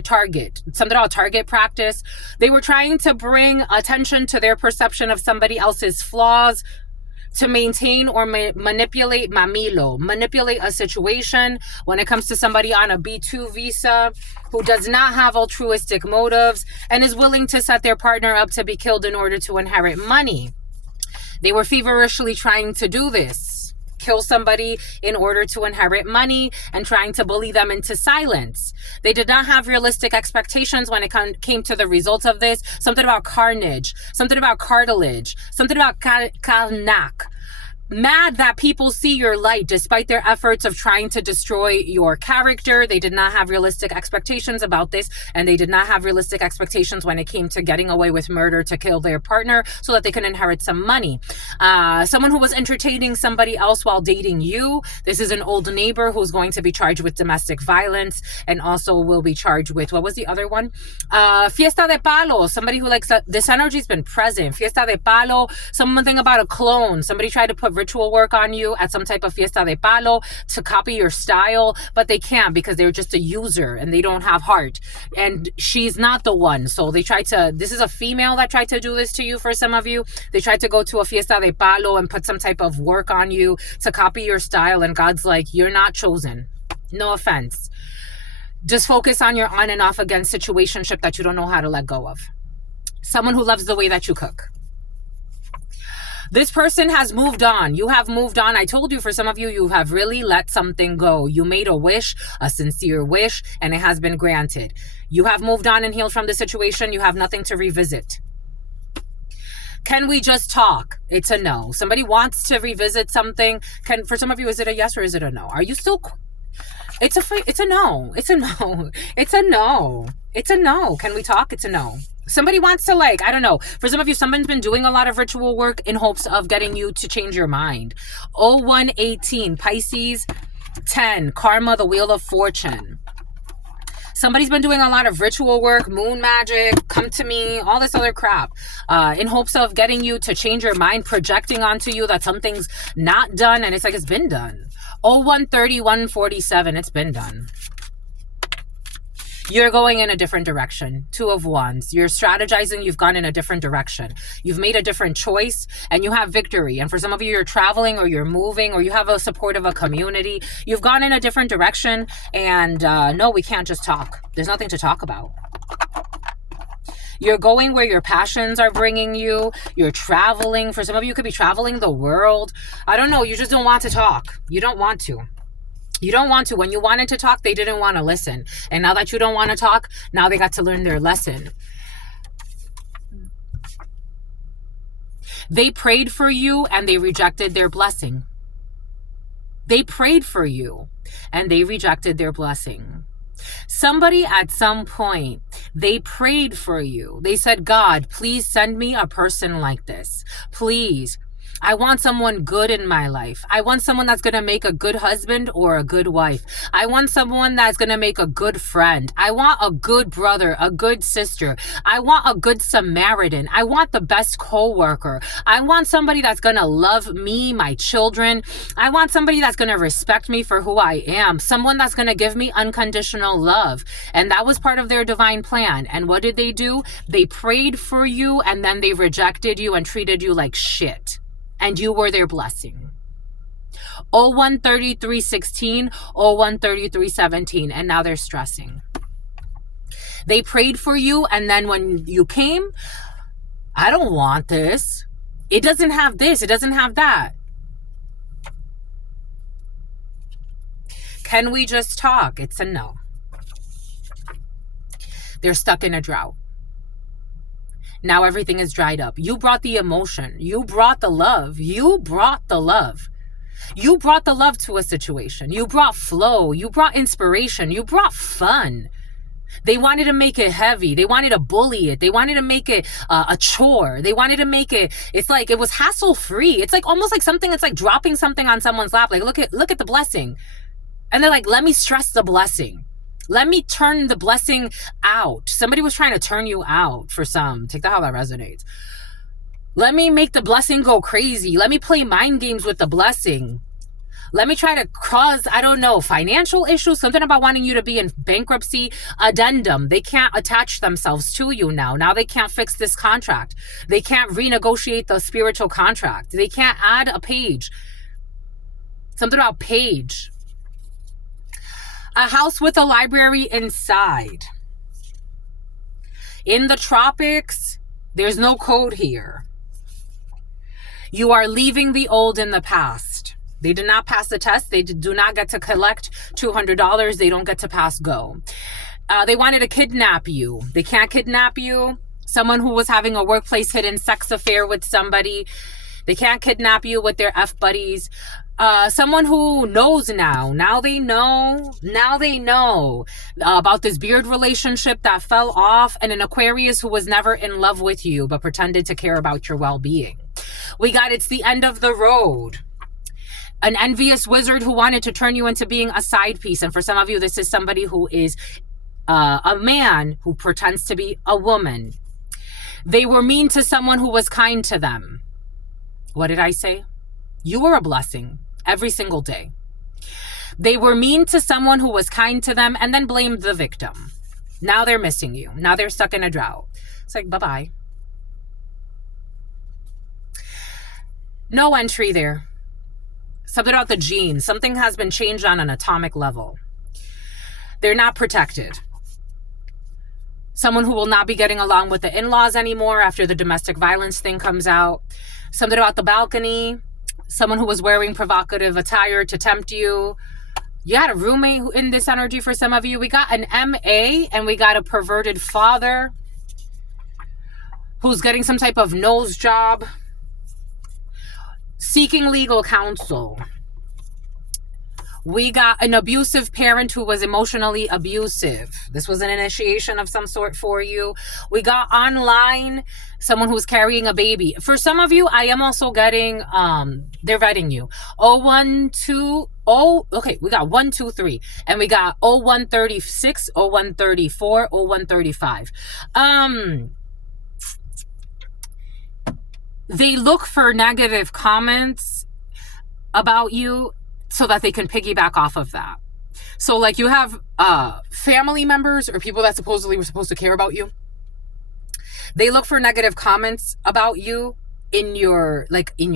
target, something about target practice. They were trying to bring attention to their perception of somebody else's flaws to maintain or manipulate manipulate a situation. When it comes to somebody on a B2 visa who does not have altruistic motives and is willing to set their partner up to be killed in order to inherit money. They were feverishly trying to do this, kill somebody in order to inherit money and trying to bully them into silence. They did not have realistic expectations when it came to the results of this. Something about carnage, something about cartilage, something about karnak. Mad that people see your light despite their efforts of trying to destroy your character. They did not have realistic expectations about this, and they did not have realistic expectations when it came to getting away with murder to kill their partner so that they can inherit some money. Someone who was entertaining somebody else while dating you. This is an old neighbor who's going to be charged with domestic violence and also will be charged with, what was the other one? Fiesta de palo. Somebody who likes this energy's been present. Fiesta de palo. Something about a clone. Somebody tried to put ritual work on you at some type of fiesta de palo to copy your style, but they can't because they're just a user and they don't have heart. And she's not the one. So they tried to, this is a female that tried to do this to you for some of you. They tried to go to a fiesta de palo and put some type of work on you to copy your style. And God's like, you're not chosen. No offense. Just focus on your on and off again situationship that you don't know how to let go of. Someone who loves the way that you cook. This person has moved on. You have moved on. I told you, for some of you, you have really let something go. You made a wish, a sincere wish, and it has been granted. You have moved on and healed from the situation. You have nothing to revisit. Can we just talk? It's a no. Somebody wants to revisit something. For some of you, is it a yes or is it a no? Are you still... It's a no. It's a no. It's a no. It's a no. Can we talk? It's a no. Somebody wants to, like, I don't know. For some of you, someone's been doing a lot of ritual work in hopes of getting you to change your mind. 0118, Pisces 10, Karma, the Wheel of Fortune. Somebody's been doing a lot of ritual work, moon magic, come to me, all this other crap, in hopes of getting you to change your mind, projecting onto you that something's not done, and it's like, it's been done. 0130, 147, it's been done. You're going in a different direction. 2 of Wands. You're strategizing. You've gone in a different direction. You've made a different choice and you have victory. And for some of you, you're traveling or you're moving or you have a support of a community. You've gone in a different direction. And no, we can't just talk. There's nothing to talk about. You're going where your passions are bringing you. You're traveling. For some of you, you could be traveling the world. I don't know. You just don't want to talk. You don't want to. You don't want to. When you wanted to talk, they didn't want to listen. And now that you don't want to talk, now they got to learn their lesson. They prayed for you and they rejected their blessing. They prayed for you and they rejected their blessing. Somebody at some point, they prayed for you. They said, God, please send me a person like this. Please. I want someone good in my life. I want someone that's going to make a good husband or a good wife. I want someone that's going to make a good friend. I want a good brother, a good sister. I want a good Samaritan. I want the best co-worker. I want somebody that's going to love me, my children. I want somebody that's going to respect me for who I am. Someone that's going to give me unconditional love. And that was part of their divine plan. And what did they do? They prayed for you and then they rejected you and treated you like shit. And you were their blessing. 013316, 013317, and now they're stressing. They prayed for you, and then when you came, I don't want this. It doesn't have this. It doesn't have that. Can we just talk? It's a no. They're stuck in a drought. Now everything is dried up. You brought the emotion. You brought the love. You brought the love. You brought the love to a situation. You brought flow. You brought inspiration. You brought fun. They wanted to make it heavy. They wanted to bully it. They wanted to make it a chore. They wanted to make it, it's like, it was hassle free. It's like almost like something, it's like dropping something on someone's lap. Like, look at the blessing. And they're like, let me stress the blessing. Let me turn the blessing out. Somebody was trying to turn you out for some. Take that how that resonates. Let me make the blessing go crazy. Let me play mind games with the blessing. Let me try to cause, I don't know, financial issues, something about wanting you to be in bankruptcy. Addendum. They can't attach themselves to you now. Now they can't fix this contract. They can't renegotiate the spiritual contract. They can't add a page. Something about page. A house with a library inside. In the tropics, there's no code here. You are leaving the old in the past. They did not pass the test. They do not get to collect $200. They don't get to pass go. They wanted to kidnap you. They can't kidnap you. Someone who was having a workplace hidden sex affair with somebody. They can't kidnap you with their F buddies. Someone who knows now. Now they know about this beard relationship that fell off, and an Aquarius who was never in love with you but pretended to care about your well-being. We got it's the end of the road. An envious wizard who wanted to turn you into being a side piece. And for some of you, this is somebody who is a man who pretends to be a woman. They were mean to someone who was kind to them. What did I say? You were a blessing every single day. They were mean to someone who was kind to them and then blamed the victim. Now they're missing you. Now they're stuck in a drought. It's like, bye-bye. No entry there. Something about the genes. Something has been changed on an atomic level. They're not protected. Someone who will not be getting along with the in-laws anymore after the domestic violence thing comes out. Something about the balcony. Someone who was wearing provocative attire to tempt you. You had a roommate in this energy for some of you. We got an MA and we got a perverted father who's getting some type of nose job. Seeking legal counsel. We got an abusive parent who was emotionally abusive. This was an initiation of some sort for you. We got online, someone who's carrying a baby. For some of you, I am also getting, they're vetting you. Okay, we got 1, 2, 3. And we got 0136, 0134, 0135. They look for negative comments about you so that they can piggyback off of that. So like you have family members or people that supposedly were supposed to care about you. They look for negative comments about you in your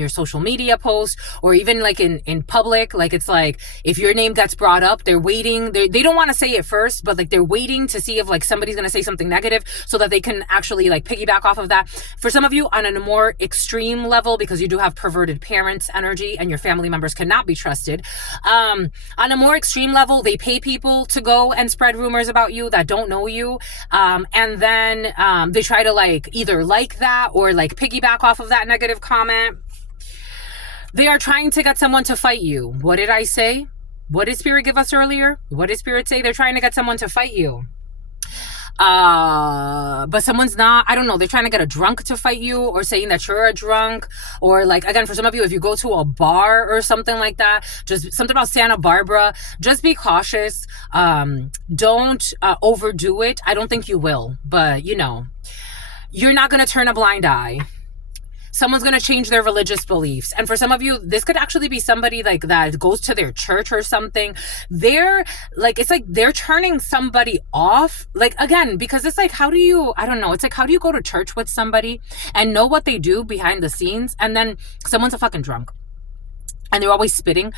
social media posts or even like in public. Like it's like if your name gets brought up, they're waiting. They don't want to say it first, but like they're waiting to see if like somebody's going to say something negative so that they can actually like piggyback off of that. For some of you on a more extreme level, because you do have perverted parents energy and your family members cannot be trusted. On a more extreme level, they pay people to go and spread rumors about you that don't know you. And then they try to like either like that or like piggyback off of that negative comment. They are trying to get someone to fight you. What did I say? What did Spirit give us earlier? What did Spirit say? They're trying to get someone to fight you. But someone's not, I don't know, they're trying to get a drunk to fight you or saying that you're a drunk. Or like, again, for some of you, if you go to a bar or something like that, just something about Santa Barbara, just be cautious. Don't overdo it. I don't think you will, but you know, you're not going to turn a blind eye. Someone's going to change their religious beliefs. And for some of you, this could actually be somebody like that goes to their church or something. They're like, it's like they're turning somebody off. Like, again, because it's like, how do you, I don't know. It's like, how do you go to church with somebody and know what they do behind the scenes? And then someone's a fucking drunk and they're always spitting.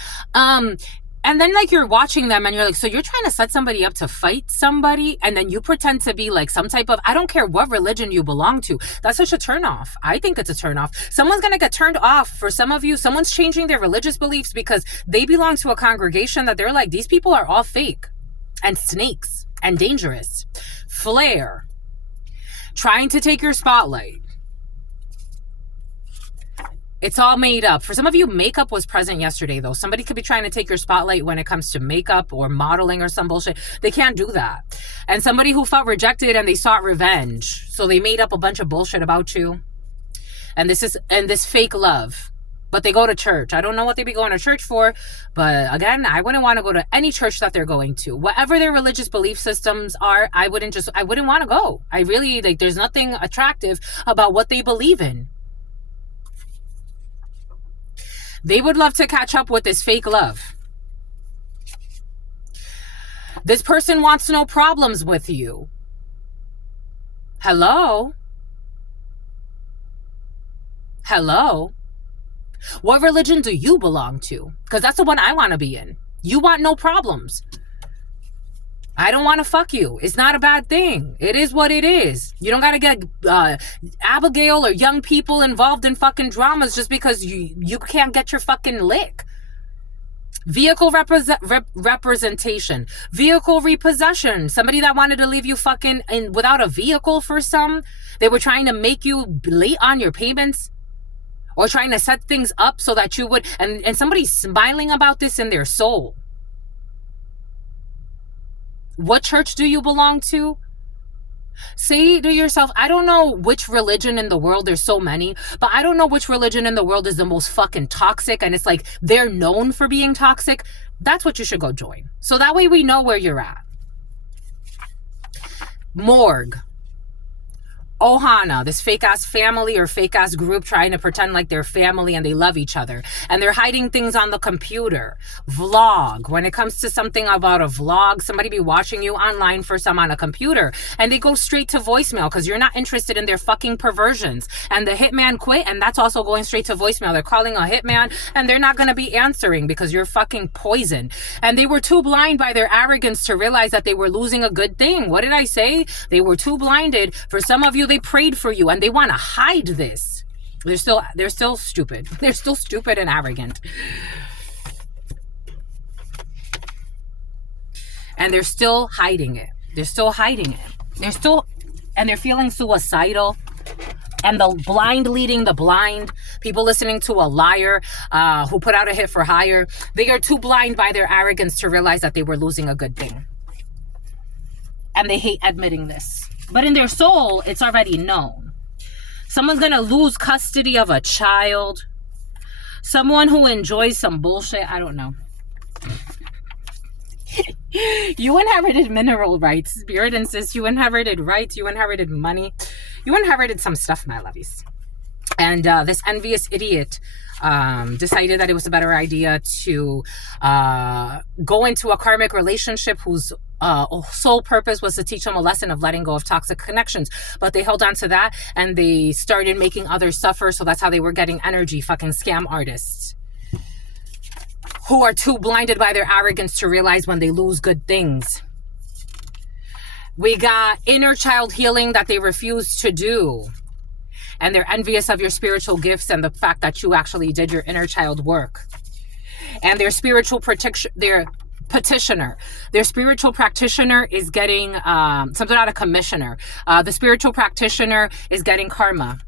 And then like you're watching them and you're like, so you're trying to set somebody up to fight somebody and then you pretend to be like some type of, I don't care what religion you belong to. That's such a turnoff. I think it's a turnoff. Someone's going to get turned off. For some of you, someone's changing their religious beliefs because they belong to a congregation that they're like, these people are all fake and snakes and dangerous. Flare. Trying to take your spotlight. It's all made up. For some of you, makeup was present yesterday, though. Somebody could be trying to take your spotlight when it comes to makeup or modeling or some bullshit. They can't do that. And somebody who felt rejected and they sought revenge. So they made up a bunch of bullshit about you. And this fake love. But they go to church. I don't know what they be going to church for. But again, I wouldn't want to go to any church that they're going to. Whatever their religious belief systems are, I wouldn't want to go. I really, like, there's nothing attractive about what they believe in. They would love to catch up with this fake love. This person wants no problems with you. Hello? Hello? What religion do you belong to? Because that's the one I want to be in. You want no problems. I don't want to fuck you. It's not a bad thing. It is what it is. You don't got to get Abigail or young people involved in fucking dramas just because you can't get your fucking lick. Vehicle representation. Vehicle repossession. Somebody that wanted to leave you fucking without a vehicle for some. They were trying to make you late on your payments. Or trying to set things up so that you would. And somebody's smiling about this in their soul. What church do you belong to? Say to yourself, I don't know which religion in the world, there's so many, but I don't know which religion in the world is the most fucking toxic, and it's like they're known for being toxic. That's what you should go join. So that way we know where you're at. Morgue. Ohana, this fake-ass family or fake-ass group trying to pretend like they're family and they love each other. And they're hiding things on the computer. Vlog. When it comes to something about a vlog, somebody be watching you online for some on a computer. And they go straight to voicemail because you're not interested in their fucking perversions. And the hitman quit, and that's also going straight to voicemail. They're calling a hitman, and they're not going to be answering because you're fucking poison. And they were too blind by their arrogance to realize that they were losing a good thing. What did I say? They were too blinded. For some of you, they prayed for you and they want to hide this. They're still stupid. They're still stupid and arrogant. And they're still hiding it. And they're feeling suicidal. And the blind leading the blind, people listening to a liar who put out a hit for hire, they are too blind by their arrogance to realize that they were losing a good thing. And they hate admitting this. But in their soul, it's already known. Someone's going to lose custody of a child. Someone who enjoys some bullshit. I don't know. You inherited mineral rights. Spirit insists you inherited rights. You inherited money. You inherited some stuff, my lovies. And this envious idiot decided that it was a better idea to go into a karmic relationship whose sole purpose was to teach them a lesson of letting go of toxic connections. But they held on to that and they started making others suffer. So that's how they were getting energy. Fucking scam artists who are too blinded by their arrogance to realize when they lose good things. We got inner child healing that they refuse to do. And they're envious of your spiritual gifts and the fact that you actually did your inner child work. And their spiritual protection, their spiritual practitioner is getting something out of commissioner. The spiritual practitioner is getting karma.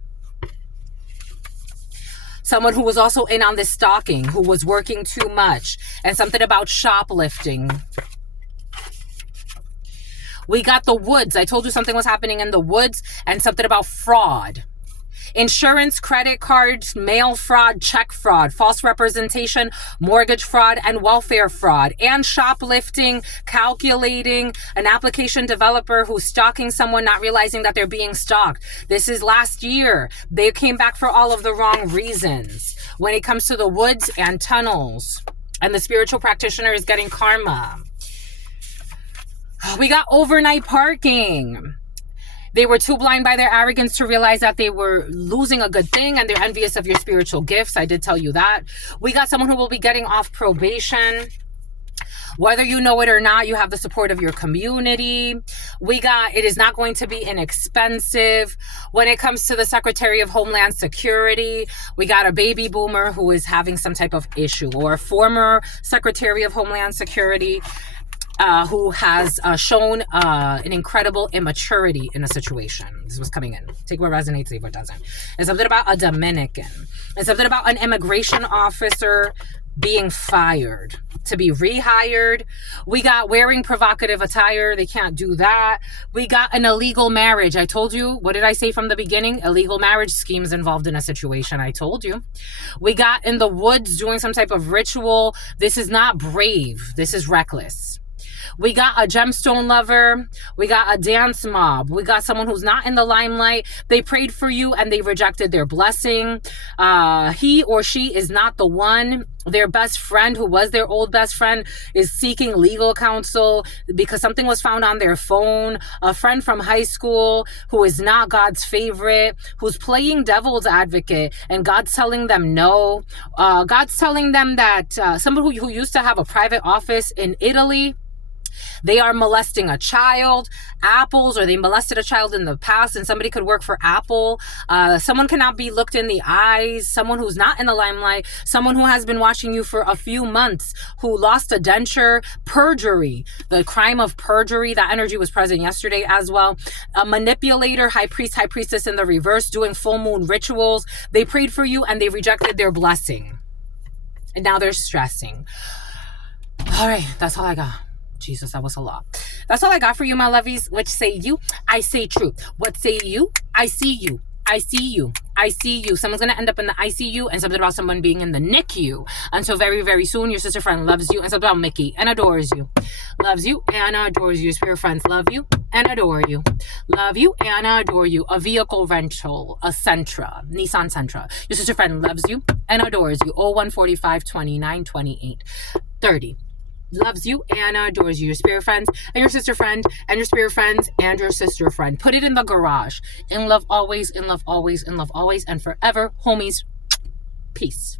Someone who was also in on this stalking, who was working too much, and something about shoplifting. We got the woods. I told you something was happening in the woods, and something about fraud. Insurance, credit cards, mail fraud, check fraud, false representation, mortgage fraud, and welfare fraud, and shoplifting, calculating, an application developer who's stalking someone not realizing that they're being stalked. This is last year. They came back for all of the wrong reasons. When it comes to the woods and tunnels, and the spiritual practitioner is getting karma. We got overnight parking. They were too blind by their arrogance to realize that they were losing a good thing, and they're envious of your spiritual gifts. I did tell you that. We got someone who will be getting off probation. Whether you know it or not, you have the support of your community. We got, it is not going to be inexpensive. When it comes to the Secretary of Homeland Security, we got a baby boomer who is having some type of issue, or a former Secretary of Homeland Security. who has shown an incredible immaturity in a situation. This was coming in. Take what resonates, leave what doesn't. It's something about a Dominican. It's something about an immigration officer being fired to be rehired. We got wearing provocative attire. They can't do that. We got an illegal marriage. I told you. What did I say from the beginning? Illegal marriage schemes involved in a situation. I told you. We got in the woods doing some type of ritual. This is not brave. This is reckless. We got a gemstone lover. We got a dance mob. We got someone who's not in the limelight. They prayed for you and they rejected their blessing. He or she is not the one. Their best friend, who was their old best friend, is seeking legal counsel because something was found on their phone. A friend from high school who is not God's favorite, who's playing devil's advocate, and God's telling them no. God's telling them that somebody who used to have a private office in Italy, they are molesting a child, Apple's, or they molested a child in the past, and somebody could work for Apple. Someone cannot be looked in the eyes, someone who's not in the limelight, someone who has been watching you for a few months, who lost a denture, perjury, the crime of perjury, that energy was present yesterday as well. A manipulator, high priest, high priestess in the reverse, doing full moon rituals. They prayed for you and they rejected their blessing. And now they're stressing. All right, that's all I got. Jesus, that was a lot. That's all I got for you, my lovies. What say you? I say truth. What say you? I see you. I see you. I see you. Someone's going to end up in the ICU, and something about someone being in the NICU. Until very, very soon, your sister friend loves you, and something about Mickey and adores you. Loves you and adores you. Your spirit friends love you and adore you. Love you and adore you. A vehicle rental, a Sentra, Nissan Sentra. Your sister friend loves you and adores you. 0145 29 28 30. Loves you and adores you. Your spirit friends and your sister friend and your spirit friends and your sister friend. Put it in the garage. In love always, in love always, in love always, and forever, homies. Peace.